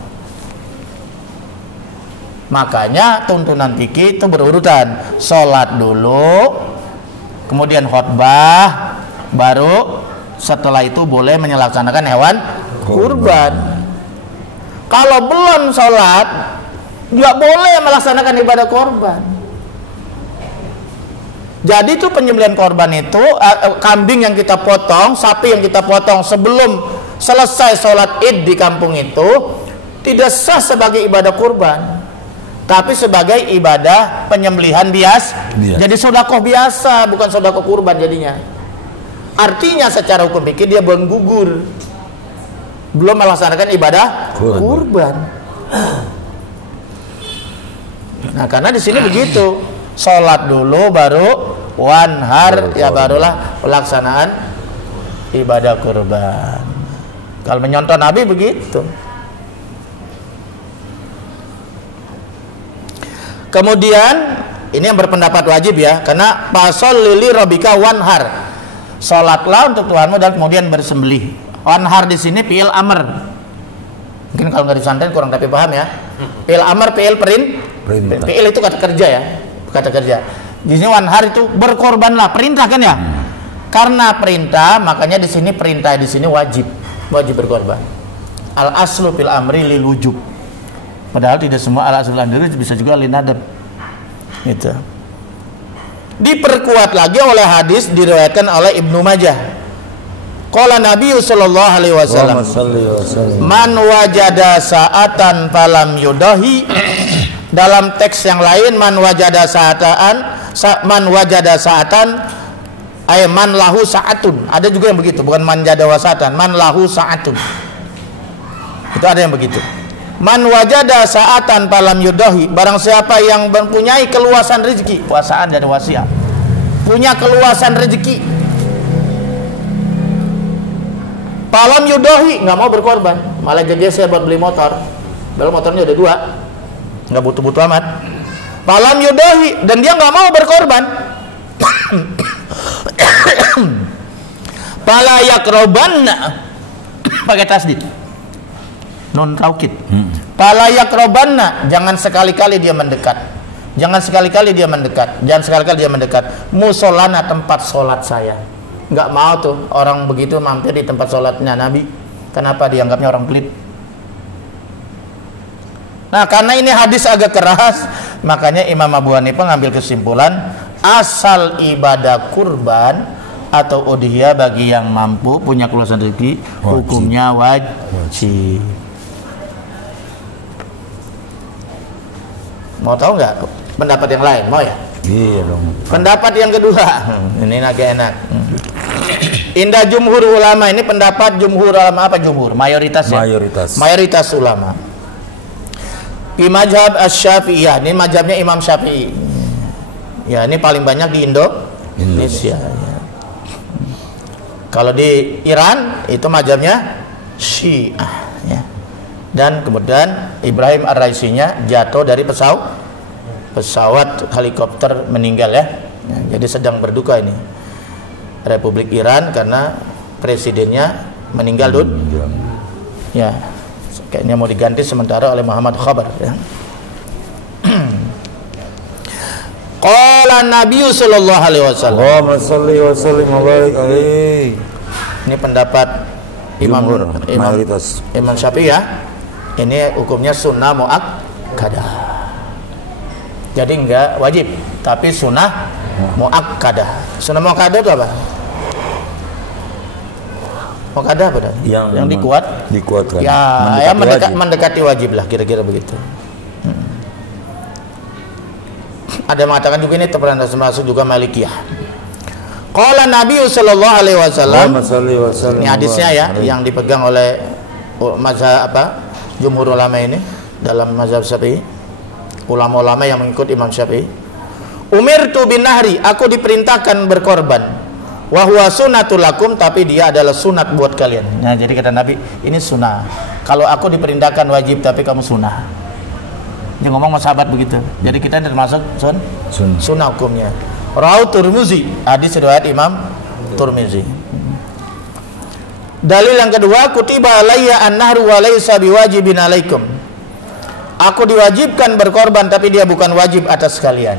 Makanya tuntunan fikih itu berurutan. Salat dulu, kemudian khutbah, baru setelah itu boleh menyelaksanakan hewan kurban. Kalau belum salat, nggak boleh melaksanakan ibadah korban. Jadi itu penyembelihan korban itu kambing yang kita potong, sapi yang kita potong sebelum selesai sholat id di kampung itu tidak sah sebagai ibadah kurban, tapi sebagai ibadah penyembelihan biasa. Jadi sedekah biasa, bukan sedekah kurban jadinya. Artinya secara hukum fikih dia belum gugur, belum melaksanakan ibadah kurban. Nah, karena di sini begitu, sholat dulu baru wanhar, ya barulah pelaksanaan ibadah kurban. Kalau menyontoh Nabi begitu. Kemudian ini yang berpendapat wajib ya, karena fasholli li rabbika wanhar, sholatlah untuk Tuhanmu dan kemudian bersembelih. Wanhar di sini fi'il amr. Mungkin kalau nggak disantren kurang tapi paham ya. Fi'il amr, fi'il perintah. Fi'il itu kata kerja ya, kata kerja. Di sini wanhar itu berkorbanlah, perintah kan ya? Karena perintah, makanya di sini perintah, di sini wajib berkorban. Al aslu fil amri lil wujub. Padahal tidak semua al aslu amri bisa juga lin nadab. Gitu. Diperkuat lagi oleh hadis diriwayatkan oleh Ibnu Majah. Qala Nabi sallallahu alaihi wasallam, man wajada sa'atan falam yudahi. Dalam teks yang lain, man wajada sa'atan ay man lahu sa'atun. Ada juga yang begitu, bukan man jada wasatan, man lahu sa'atun. Itu ada yang begitu. Man wajada sa'atan falam yudahi, barang siapa yang mempunyai keluasan rezeki, wasaan dari wasiat, punya keluasan rezeki, falam yudahi, nggak mau berkorban, malah saya buat beli motor, padahal motornya udah 2, nggak butuh-butuh amat. Falam yudahi, dan dia nggak mau berkorban. Fala yakrobanna, pakai tasdid, nun taukid. Fala yakrobanna, jangan sekali-kali dia mendekat, jangan sekali-kali dia mendekat musolana, tempat sholat saya. Nggak mau tuh orang begitu mampir di tempat sholatnya Nabi. Kenapa? Dianggapnya orang pelit. Nah, karena ini hadis agak keras, makanya Imam Abu Hanifah ngambil kesimpulan asal ibadah kurban atau udhiyah bagi yang mampu punya keluasan rezeki hukumnya wajib. Mau tahu nggak pendapat yang lain? Mau ya? Iya dong. Pendapat yang kedua, ini agak enak. Indah jumhur ulama, ini pendapat jumhur ulama, apa jumhur? Mayoritas ya? Mayoritas ulama. Di mazhab Asy-Syafi'iyah, ini mazhabnya Imam Syafi'i. Ya, ini paling banyak di Indonesia. Ya. Kalau di Iran itu mazhabnya Syiah ya. Dan kemudian Ibrahim Ar-Raisinya jatuh dari pesawat helikopter, meninggal ya. Jadi sedang berduka ini Republik Iran karena presidennya meninggal ya. Kayaknya mau diganti sementara oleh Muhammad Khabar ya. Qala Nabi sallallahu alaihi wasallam. Allahumma shalli wa sallim wa barik alaihi. Ini pendapat Imam Syafi'i ya. Ini hukumnya sunnah muakkadah. Jadi enggak wajib, tapi sunnah muakkadah. Sunnah muakkadah itu apa? Muakkadah apa dah? Yang dikuatkan. Ya, mendekati wajib lah, kira-kira begitu. Ada yang mengatakan juga ini termasuk juga Malikiyah. Qala Nabi sallallahu alaihi wasallam. Ini hadisnya ya, yang dipegang oleh mazhab jumhur ulama ini dalam mazhab Syafi'i. Ulama-ulama yang mengikut Imam Syafi'i. Umirtu bin nahri, aku diperintahkan berkorban. Wa huwa sunnatul lakum, tapi dia adalah sunat buat kalian. Nah, jadi kata Nabi, ini sunnah. Kalau aku diperintahkan wajib, tapi kamu sunnah. Dia ngomong sama sahabat begitu. Jadi kita termasuk sunnah hukumnya. Rawahu Tirmizi, hadis riwayat Imam Tirmizi. Dalil yang kedua, kutiba alayya an-nahru wa laysa biwajibin alaikum. Aku diwajibkan berkorban, tapi dia bukan wajib atas kalian.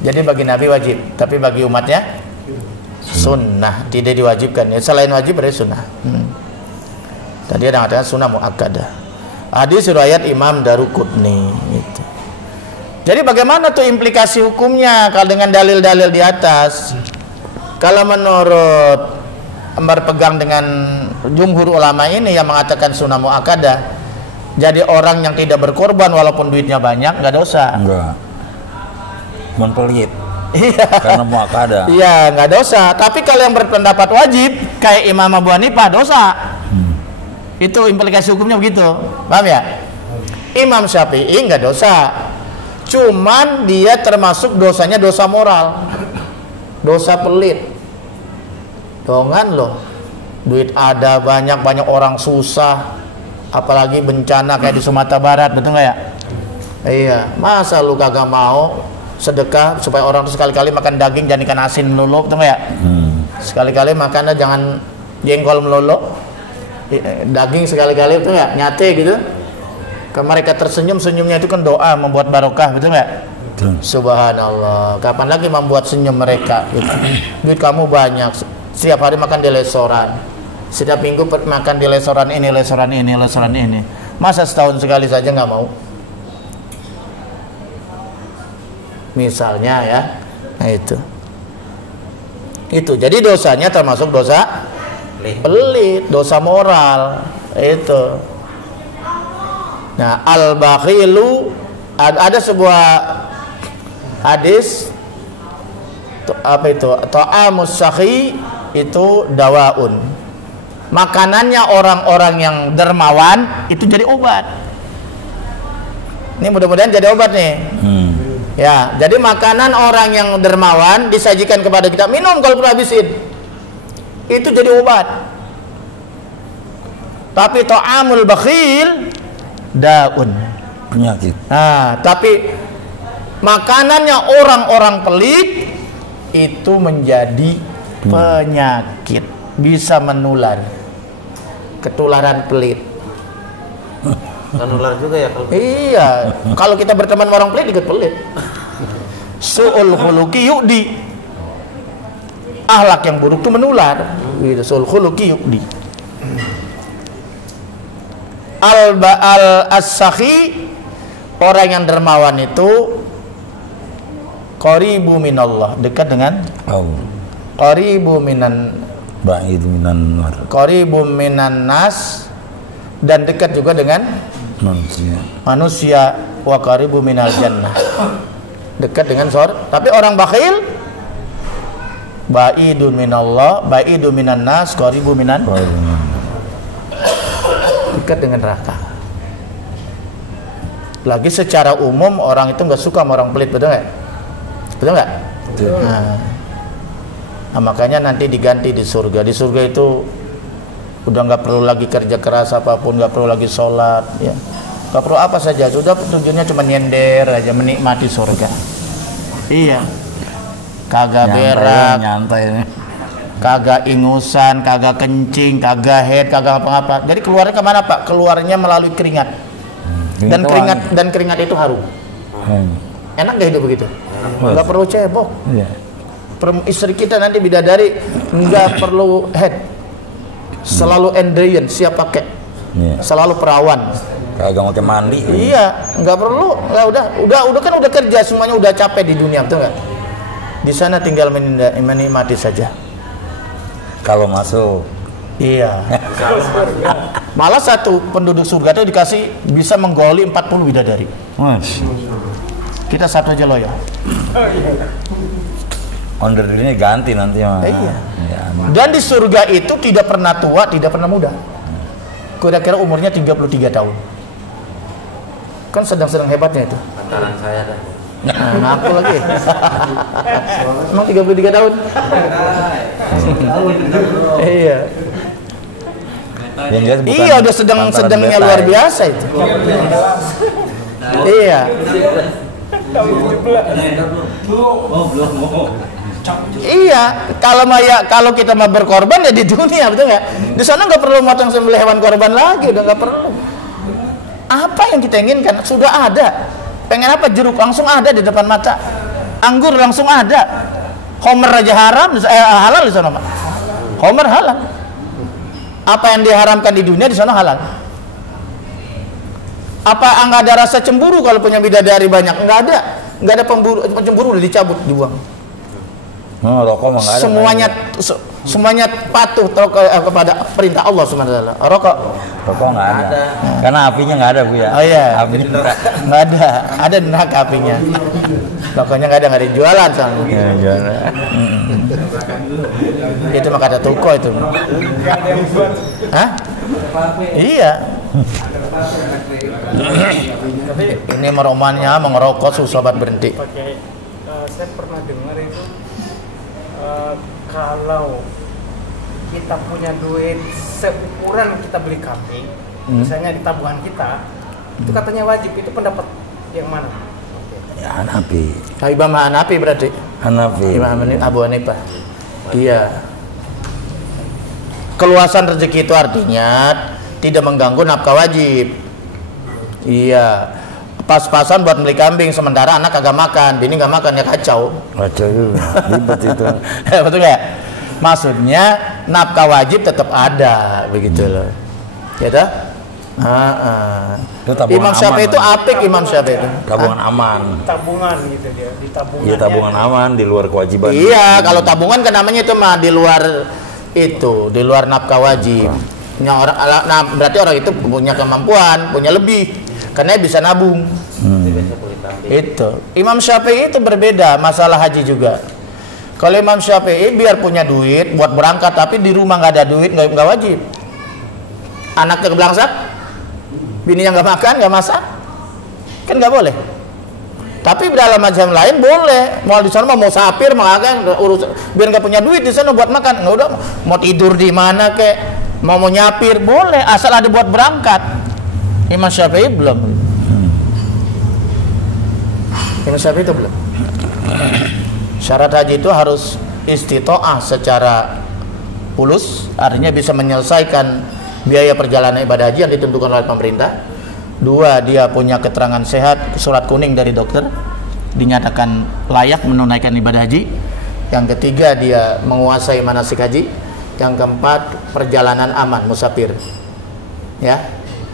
Jadi bagi Nabi wajib, tapi bagi umatnya sunnah, tidak diwajibkan. Ya, selain wajib berarti sunnah. Tadi ada mengatakan sunnah muakkadah. Hadis riwayat Imam Daruqutni gitu. Jadi bagaimana tuh implikasi hukumnya kalau dengan dalil-dalil di atas? Kalau menurut berpegang dengan jumhur ulama ini yang mengatakan sunnah muakkadah, jadi orang yang tidak berkorban walaupun duitnya banyak nggak dosa. Enggak. Mempelit. Karena muakkadah. Iya, nggak dosa. Tapi kalau yang berpendapat wajib kayak Imam Abu Hanifah dosa. Itu implikasi hukumnya begitu, paham ya? Imam Syafi'i nggak dosa, cuman dia termasuk dosanya dosa moral, dosa pelit. Dongan loh, duit ada banyak orang susah, apalagi bencana kayak di Sumatera Barat, betul nggak ya? Iya, masa lu kagak mau sedekah supaya orang tuh sekali-kali makan daging jangan ikan asin melulu, betul nggak ya? Sekali-kali makannya jangan jengkol melulu. Daging sekali-kali, betul nggak? Nyate gitu. Kalau mereka tersenyum-senyumnya itu kan doa membuat barokah, betul nggak? Subhanallah. Kapan lagi membuat senyum mereka? Gitu. Duit kamu banyak, setiap hari makan di restoran, setiap minggu makan di restoran ini, restoran ini, restoran ini. Masa setahun sekali saja nggak mau? Misalnya ya, nah itu. Jadi dosanya termasuk dosa pelit, dosa moral itu. Nah, al-bakhilu, ada sebuah hadis apa itu? Ta'amus sakhi itu dawaun. Makanannya orang-orang yang dermawan itu jadi obat. Ini mudah-mudahan jadi obat nih. Ya, jadi makanan orang yang dermawan disajikan kepada kita, minum kalau perlu habisin. Itu jadi obat. Tapi ta'amul bakhil daun, penyakit. Nah, tapi makanannya orang-orang pelit itu menjadi penyakit, bisa menular. Ketularan pelit. Menular juga ya kalau. Iya, kalau kita berteman sama orang pelit ikut pelit. Su'ul khuluqi yu'di. Akhlak yang buruk itu menular. Gitu, su'ul khuluqi yu'di. Al-as-sakhi, orang yang dermawan itu qaribu minallah, dekat dengan Allah. Qaribu minan Ba'id minan nar. Qaribu minan nas, dan dekat juga dengan manusia. Wa qaribu minal jannah, dekat dengan surga. Tapi orang bakhil Ba'idun minallah, ba'idun minan nas, qaribu minan. Dekat dengan neraka. Lagi secara umum orang itu nggak suka sama orang pelit, betul nggak? Betul nggak? Nah, makanya nanti diganti di surga. Di surga itu udah nggak perlu lagi kerja keras apapun, nggak perlu lagi sholat, ya. Nggak perlu apa saja. Sudah tujuannya cuma nyender aja, menikmati surga. Iya. Kagak berak, nyantai, kagak ingusan, kagak kencing, kagak head, kagak apa-apa. Jadi keluarnya kemana Pak? Keluarnya melalui keringat. Dan keringat itu harum. Enak gak hidup begitu? Nggak perlu cebok. Iya. Istri kita nanti bidadari nggak perlu head, selalu Andrian, siap pakai, selalu perawan. Kagak pakai mandi. Iya, nggak perlu. Lah udah kan udah kerja semuanya, udah capek di dunia, betul nggak? Di sana tinggal menikmati saja. Kalau masuk. Iya. Malah satu penduduk surga itu dikasih bisa menggoli 40 bidadari. Kita satu aja loh ya. Onder dirinya ganti nanti mah. Iya. Dan di surga itu tidak pernah tua, tidak pernah muda. Kira-kira umurnya 33 tahun. Kan sedang-sedang hebatnya itu. Antara saya dah. Nah, aku lagi. Emang 33 tahun? Iya. Iya, udah sedang-sedangnya luar biasa itu. Iya. Iya, kalau kita mau berkorban ya di dunia, betul nggak? Di sana nggak perlu motong sembelih hewan korban lagi, udah nggak perlu. Apa yang kita inginkan sudah ada. Pengen apa? Jeruk langsung ada di depan mata, anggur langsung ada. Homer aja halal di sana, Pak. Homer halal. Apa yang diharamkan di dunia di sana halal. Apa nggak ada rasa cemburu kalau punya bidadari banyak? Nggak ada cemburu, udah dicabut, dibuang. Rokok mah nggak ada. Semuanya patuh kepada perintah Allah Subhanahu wa taala. Rokok nggak ada. Karena apinya nggak ada, Bu ya. Oh iya. Apinya nggak ada. Ada neraka apinya. Rokoknya nggak ada jualan sama. Iya, jualan. Itu mah kata toko itu. Hah? Iya. Ini meromannya mengerokok susah banget berhenti. Saya pernah dengar itu kalau kita punya duit seukuran kita beli kambing, misalnya di tabungan kita, itu katanya wajib. Itu pendapat yang mana? Ya Hanafi. Imam Hanafi berarti. Hanafi. Imam Abu Hanifah. Iya. Keluasan rezeki itu artinya tidak mengganggu nafkah wajib. Iya. Pas-pasan buat beli kambing, sementara anak kagak makan, bini nggak makan, ya kacau. Kacau juga, ribet itu. Betul nggak? Maksudnya nafkah wajib tetap ada, begitu loh. Ya dah? Imam Syafi'i itu apik, Imam Syafi'i itu. Tabungan aman. Tabungan gitu dia, di tabungan. Iya, tabungan aman di luar kewajiban. Iya, kalau tabungan kan namanya itu mah di luar itu, di luar nafkah wajib. Nah, berarti orang itu punya kemampuan, punya lebih, karena bisa nabung. Itu Imam Syafi'i itu berbeda masalah haji juga. Kalau Imam Syafi'i biar punya duit buat berangkat, tapi di rumah nggak ada duit, nggak wajib. Anaknya kebelangsak, bininya nggak makan, nggak masak, kan nggak boleh. Tapi dalam mazhab lain boleh. Mau di sana mau sapir, urus biar nggak punya duit di sana buat makan, nggak udah mau tidur di mana kek, mau nyapir boleh, asal ada buat berangkat. Imam Syafi'i belum. Imam Syafi'i itu belum. Syarat haji itu harus istitoah secara fulus, artinya bisa menyelesaikan biaya perjalanan ibadah haji yang ditentukan oleh pemerintah. 2, dia punya keterangan sehat, surat kuning dari dokter, dinyatakan layak menunaikan ibadah haji. Yang ketiga, dia menguasai manasik haji. Yang keempat, perjalanan aman, musafir. Ya,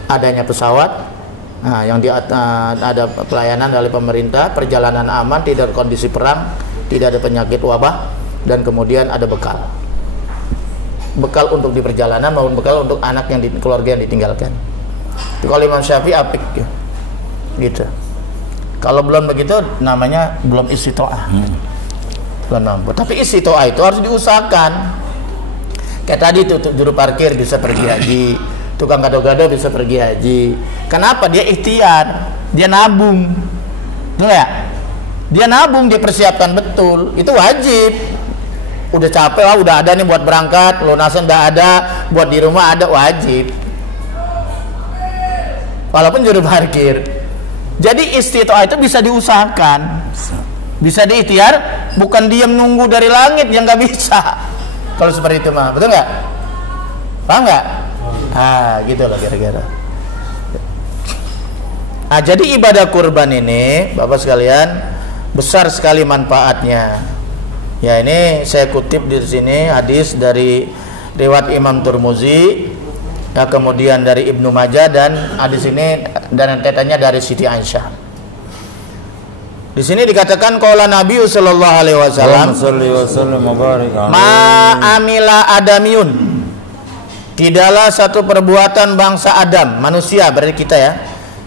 adanya pesawat. Nah, yang ada pelayanan dari pemerintah, perjalanan aman, tidak ada kondisi perang, tidak ada penyakit wabah, dan kemudian ada bekal. Bekal untuk di perjalanan maupun bekal untuk anak yang keluarga yang ditinggalkan. Kalau Imam Syafi'i apik gitu. Kalau belum begitu namanya belum istitoah. Belum mampu. Tapi istitoah itu harus diusahakan. Kayak tadi tuh juru parkir bisa pergi haji, tukang gado-gado bisa pergi haji. Kenapa? Dia ikhtiar, dia nabung, betul ya? Dia nabung, dia persiapkan betul, itu wajib. Udah capek lah, udah ada nih buat berangkat, lunasan udah ada, buat di rumah ada, wajib. Walaupun juru parkir. Jadi istitoah itu bisa diusahakan, bisa diikhtiar, bukan diam nunggu dari langit yang nggak bisa. Kalau seperti itu mah, betul nggak? Paham nggak? Gitu lah kira-kira. Jadi ibadah kurban ini, Bapak sekalian, besar sekali manfaatnya. Ya, ini saya kutip di sini hadis dari riwayat Imam Tirmizi, ya, kemudian dari Ibnu Majah, dan hadis ini dan tetanya dari Siti Aisyah. Di sini dikatakan qala Nabi sallallahu alaihi wasallam, ma amila adamiyun, tidaklah satu perbuatan bangsa Adam, manusia berarti kita ya,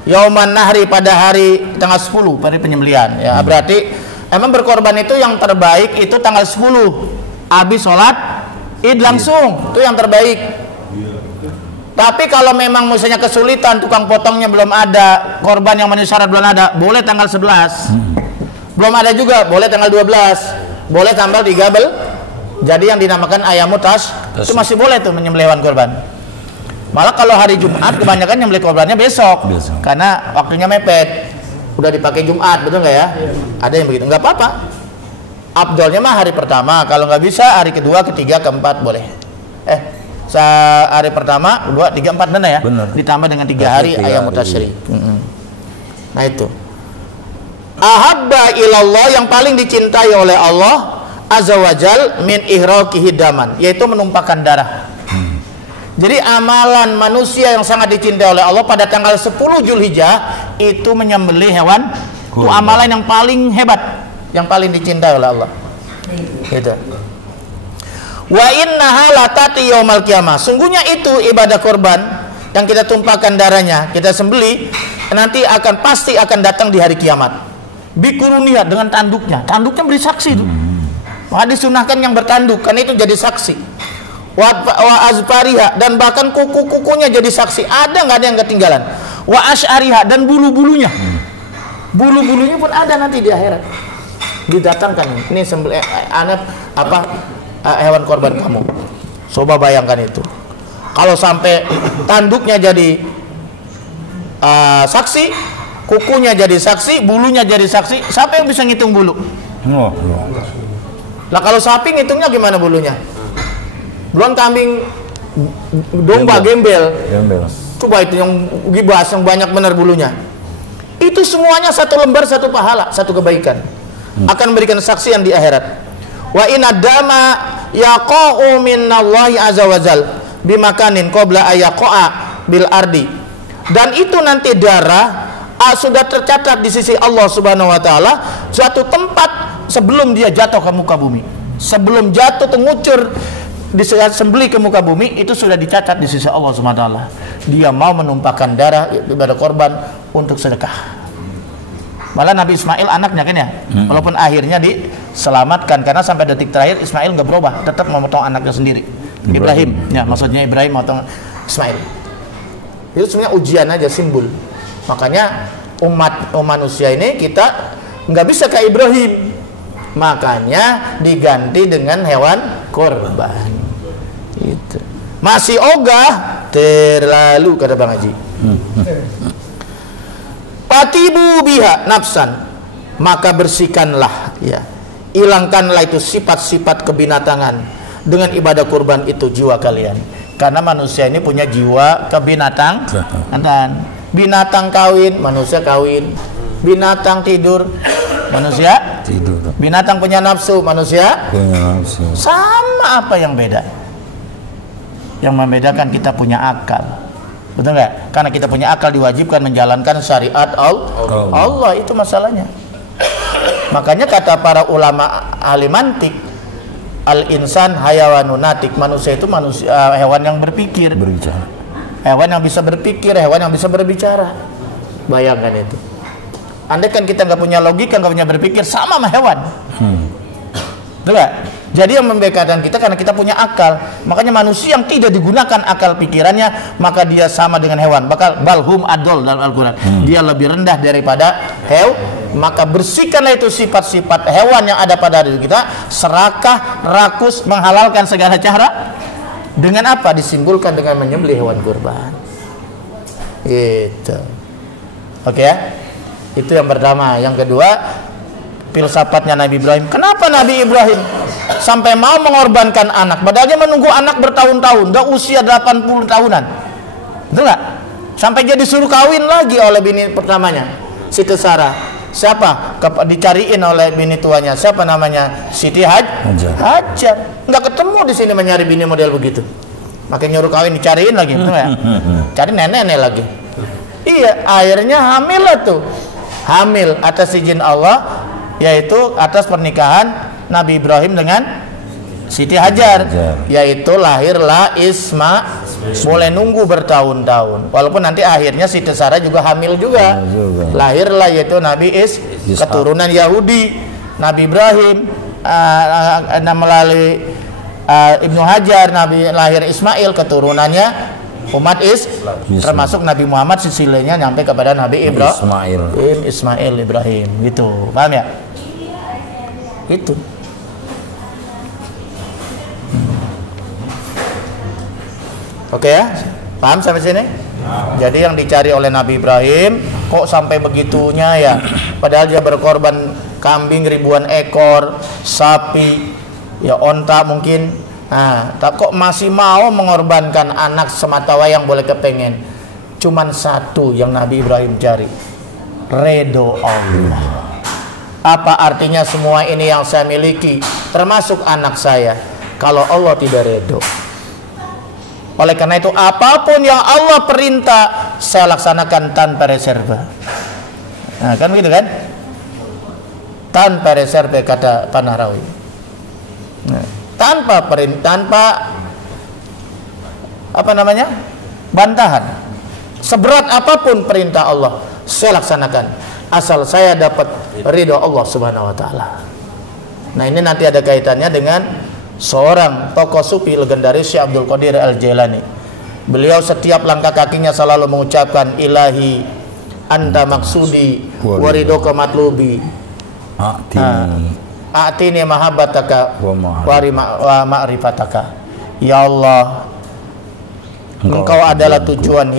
yauman nahri, pada hari tanggal 10 pada penyembelihan ya. Berarti emang berkorban itu yang terbaik itu tanggal 10 habis sholat Id langsung, itu yang terbaik. Tapi kalau memang misalnya kesulitan, tukang potongnya belum ada, korban yang memenuhi syarat belum ada, boleh tanggal 11. Belum ada juga, boleh tanggal 12. Boleh tanggal 13. Jadi yang dinamakan ayamu tas, itu masih boleh tuh menyembelih hewan korban. Malah kalau hari Jumat kebanyakan nyembelih korbannya besok. Karena waktunya mepet. Udah dipakai Jumat, betul nggak ya? Ada yang begitu, nggak apa-apa. Abdolnya mah hari pertama, kalau nggak bisa hari kedua, ketiga, keempat boleh. Hari pertama, 2, 3, 4 mana ya? Bener. Ditambah dengan 3 hari ayamu tasyrik. Nah itu. Ahabba ilallah, yang paling dicintai oleh Allah azza wajal min ihraqihi daman, yaitu menumpahkan darah. Jadi amalan manusia yang sangat dicintai oleh Allah pada tanggal 10 Zulhijjah itu menyembelih hewan. Itu amalan yang paling hebat, yang paling dicintai oleh Allah. Gitu. Wa innaha latati yaumal qiyamah. Sungguhnya itu ibadah korban yang kita tumpahkan darahnya, kita sembelih, nanti pasti akan datang di hari kiamat. Bikuruniha, dengan tanduknya beri saksi itu. Maka disunahkan yang bertanduk, karena itu jadi saksi. Wa azfariha, dan bahkan kuku-kukunya jadi saksi. Ada nggak ada yang ketinggalan. Wa asy'ariha, dan bulu-bulunya. Bulu-bulunya pun ada nanti di akhirat. Didatangkan. Ini sembelih hewan korban kamu. Coba bayangkan itu. Kalau sampai tanduknya jadi saksi, kukunya jadi saksi, bulunya jadi saksi, siapa yang bisa ngitung bulu? Lah kalau sapi ngitungnya gimana bulunya? Belum kambing, domba, gembel. Coba itu yang gibas, yang banyak benar bulunya. Itu semuanya satu lembar, satu pahala, satu kebaikan. Akan memberikan saksian di akhirat. Wa inadama yaqa'u minallahi azza wajal bimakanin qabla ayaqa'a bil ardi. Dan itu nanti darah sudah tercatat di sisi Allah Subhanahu wa taala, suatu tempat sebelum dia jatuh ke muka bumi. Sebelum jatuh tengucur disembelih ke muka bumi, itu sudah dicatat di sisi Allah Subhanahu wa taala. Dia mau menumpahkan darah ibadah korban untuk sedekah. Malah Nabi Ismail anaknya kan ya, walaupun akhirnya diselamatkan karena sampai detik terakhir Ismail nggak berubah, tetap memotong anaknya sendiri. Ibrahim, ya maksudnya Ibrahim memotong Ismail. Itu sebenarnya ujian aja, simbol. Makanya umat manusia ini kita nggak bisa kayak Ibrahim, makanya diganti dengan hewan korban. Itu masih ogah terlalu, kata Bang Haji. Patibu biha nafsan, maka bersihkanlah, ya, hilangkanlah itu sifat-sifat kebinatangan dengan ibadah kurban itu jiwa kalian. Karena manusia ini punya jiwa kebinatangan. Binatang kawin, manusia kawin. Binatang tidur, manusia tidur. Binatang punya nafsu, manusia punya nafsu. Sama, apa yang beda? Yang membedakan kita punya akal. Betul nggak? Karena kita punya akal diwajibkan menjalankan syariat Allah, itu masalahnya. Makanya kata para ulama ahli mantik, al-insan hayawanun natik, manusia itu hewan yang berpikir, berbicara. Hewan yang bisa berpikir, hewan yang bisa berbicara. Bayangkan itu. Andai kan kita nggak punya logika, nggak punya berpikir, sama hewan. Betul gak? Jadi yang membedakan kita karena kita punya akal. Makanya manusia yang tidak digunakan akal pikirannya, maka dia sama dengan hewan. Bakal balhum adol dalam Al-Quran. Dia lebih rendah daripada Maka bersihkanlah itu sifat-sifat hewan yang ada pada diri kita. Serakah, rakus, menghalalkan segala cara. Dengan apa? Disimpulkan dengan menyembelih hewan kurban. Itu. Oke ya? Itu yang pertama. Yang kedua, filsafatnya Nabi Ibrahim. Kenapa Nabi Ibrahim sampai mau mengorbankan anak? Padahal dia menunggu anak bertahun-tahun, udah usia 80 tahunan. Betul nggak? Sampai dia disuruh kawin lagi oleh bini pertamanya, Siti Sarah. Siapa? Dicariin oleh bini tuanya. Siapa namanya? Siti Hajar. Nggak ketemu di sini mencari bini model begitu. Makanya nyuruh kawin, dicariin lagi. Betul nggak? Cari nenek-nenek lagi. Iya, akhirnya hamil lah tuh. Hamil atas izin Allah, yaitu atas pernikahan Nabi Ibrahim dengan Siti Hajar, yaitu lahirlah Isma. Mulai nunggu bertahun-tahun, walaupun nanti akhirnya Siti Sarah juga hamil juga. Lahirlah yaitu Nabi keturunan Yahudi. Nabi Ibrahim melalui Ibnu Hajar, Nabi lahir Ismail, keturunannya umat termasuk Nabi Muhammad silsilahnya sampai kepada Nabi Ismail Ibrahim gitu. Paham ya? Itu. Oke ya? Paham sampai sini? Jadi yang dicari oleh Nabi Ibrahim kok sampai begitunya ya? Padahal dia berkorban kambing ribuan ekor, sapi, ya onta mungkin. Nah, tak kok masih mau mengorbankan anak semata wayang boleh kepengen. Cuman satu yang Nabi Ibrahim cari, ridho Allah. Apa artinya semua ini yang saya miliki, termasuk anak saya, kalau Allah tidak ridho? Oleh karena itu apapun yang Allah perintah saya laksanakan tanpa reserve. Nah kan begitu kan? Tanpa reserve kata Pak Nahrawi. Nah, tanpa apa namanya? Bantahan. Seberat apapun perintah Allah saya laksanakan asal saya dapat ridho Allah Subhanahu wa taala. Nah, ini nanti ada kaitannya dengan seorang tokoh sufi legendaris Syekh Abdul Qadir Al-Jailani. Beliau setiap langkah kakinya selalu mengucapkan ilahi anta maksudi waridoka matlubi a'tini mahabbataka wa ma'rifataka. Ya Allah, Engkau adalah tujuan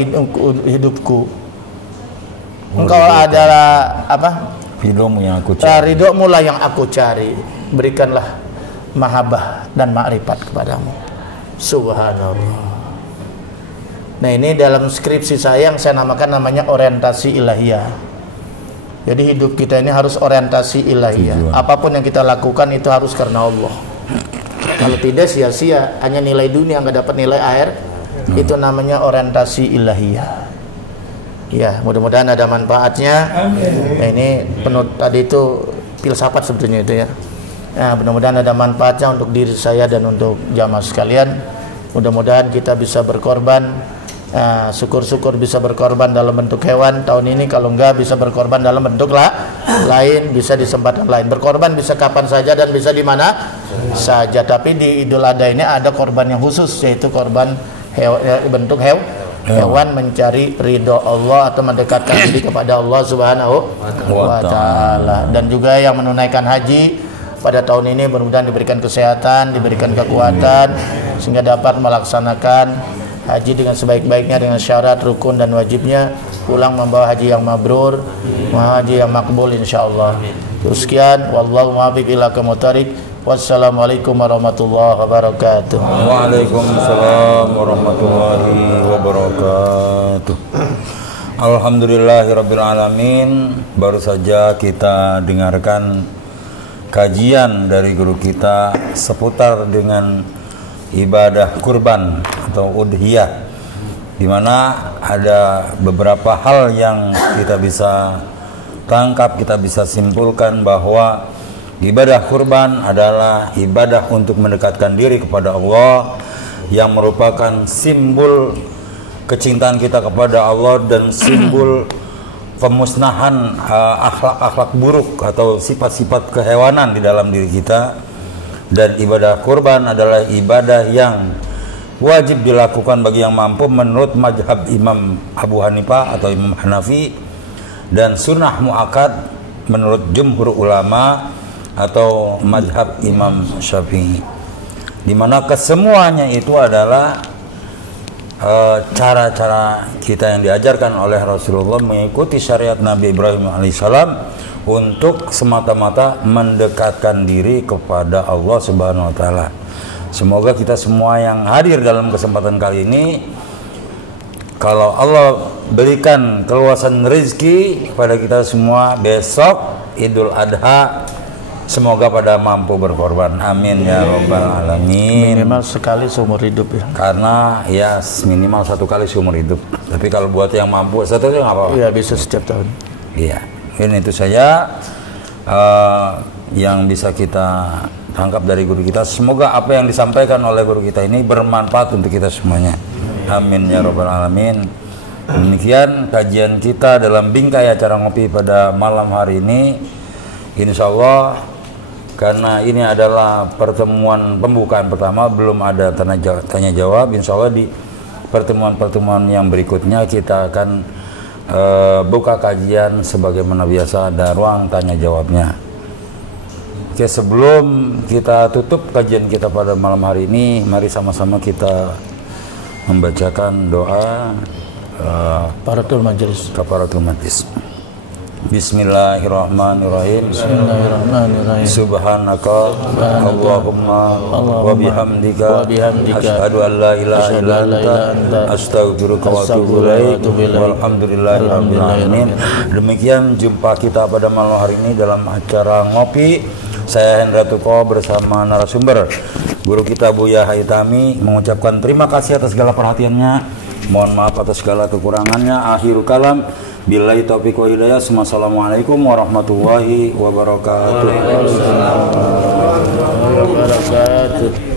hidupku. Engkau adalah apa? Ridhomu yang aku cari. Ridhomu lah yang aku cari. Berikanlah mahabbah dan ma'rifat kepadamu. Subhanallah. Nah, ini dalam skripsi saya yang saya namanya orientasi ilahiyah. Jadi hidup kita ini harus orientasi ilahiyah. Apapun yang kita lakukan itu harus karena Allah. Kalau tidak sia-sia, hanya nilai dunia nggak dapat nilai akhir. Itu namanya orientasi ilahiyah. Ya, mudah-mudahan ada manfaatnya. Nah, ini penuh tadi itu filsafat sebetulnya itu ya. Nah, mudah-mudahan ada manfaatnya untuk diri saya dan untuk jamaah sekalian. Mudah-mudahan kita bisa berkorban. Syukur-syukur bisa berkorban dalam bentuk hewan tahun ini. Kalau enggak bisa berkorban dalam bentuk lain, bisa di kesempatan lain. Berkorban bisa kapan saja dan bisa di mana saja. Tapi di Idul Adha ini ada korban yang khusus, yaitu korban bentuk hewan mencari ridho Allah atau mendekatkan diri kepada Allah Subhanahu wa taala. Dan juga yang menunaikan haji pada tahun ini mudah-mudahan diberikan kesehatan, diberikan kekuatan sehingga dapat melaksanakan haji dengan sebaik-baiknya dengan syarat, rukun dan wajibnya, pulang membawa haji yang mabrur, haji yang makbul insyaallah. Sekian, wallahu muwaffiq ila aqwamit thoriq. Wassalamualaikum warahmatullahi wabarakatuh. Waalaikumsalam warahmatullahi wabarakatuh. Alhamdulillahirabbil alamin. Baru saja kita dengarkan kajian dari guru kita seputar dengan ibadah kurban atau udhiyah, di mana ada beberapa hal yang kita bisa tangkap, kita bisa simpulkan bahwa ibadah kurban adalah ibadah untuk mendekatkan diri kepada Allah, yang merupakan simbol kecintaan kita kepada Allah dan simbol pemusnahan akhlak-akhlak buruk atau sifat-sifat kehewanan di dalam diri kita. Dan ibadah kurban adalah ibadah yang wajib dilakukan bagi yang mampu menurut mazhab Imam Abu Hanifah atau Imam Hanafi, dan sunnah muakkad menurut jumhur ulama atau mazhab Imam Syafi'i, di mana kesemuanya itu adalah cara-cara kita yang diajarkan oleh Rasulullah mengikuti syariat Nabi Ibrahim alaihissalam untuk semata-mata mendekatkan diri kepada Allah Subhanahu wa taala. Semoga kita semua yang hadir dalam kesempatan kali ini, kalau Allah berikan keluasan rezeki kepada kita semua besok Idul Adha, semoga pada mampu berkorban. Amin ya rabbal alamin. Minimal sekali seumur hidup ya. Karena ya minimal 1 kali seumur hidup. Tapi kalau buat yang mampu satu itu nggak apa-apa. Iya, bisa setiap tahun. Iya. Ini itu saja yang bisa kita tangkap dari guru kita. Semoga apa yang disampaikan oleh guru kita ini bermanfaat untuk kita semuanya. Amin ya rabbal alamin. Demikian kajian kita dalam bingkai acara ngopi pada malam hari ini. Insya Allah, karena ini adalah pertemuan pembukaan pertama, belum ada tanya jawab. Insya Allah di pertemuan-pertemuan yang berikutnya kita akan buka kajian sebagaimana biasa, ada ruang tanya jawabnya. Oke, sebelum kita tutup kajian kita pada malam hari ini, mari sama-sama kita membacakan doa Kafaratul majelis. kafaratul majlis. Bismillahirrahmanirrahim. Bismillahirrahmanirrahim. Subhanaka Allahumma wa bihamdika asyhadu an la ilaha illa anta astaghfiruka wa atubu ilaik. Walhamdulillahirabbil alamin. Demikian jumpa kita pada malam hari ini dalam acara ngopi. Saya Hendra Tuko bersama narasumber guru kita Buya Haitami mengucapkan terima kasih atas segala perhatiannya. Mohon maaf atas segala kekurangannya. Akhirul kalam, billahi taufiq wa hidayah. Assalamualaikum warahmatullahi wabarakatuh. Waalaikumsalam warahmatullahi wabarakatuh.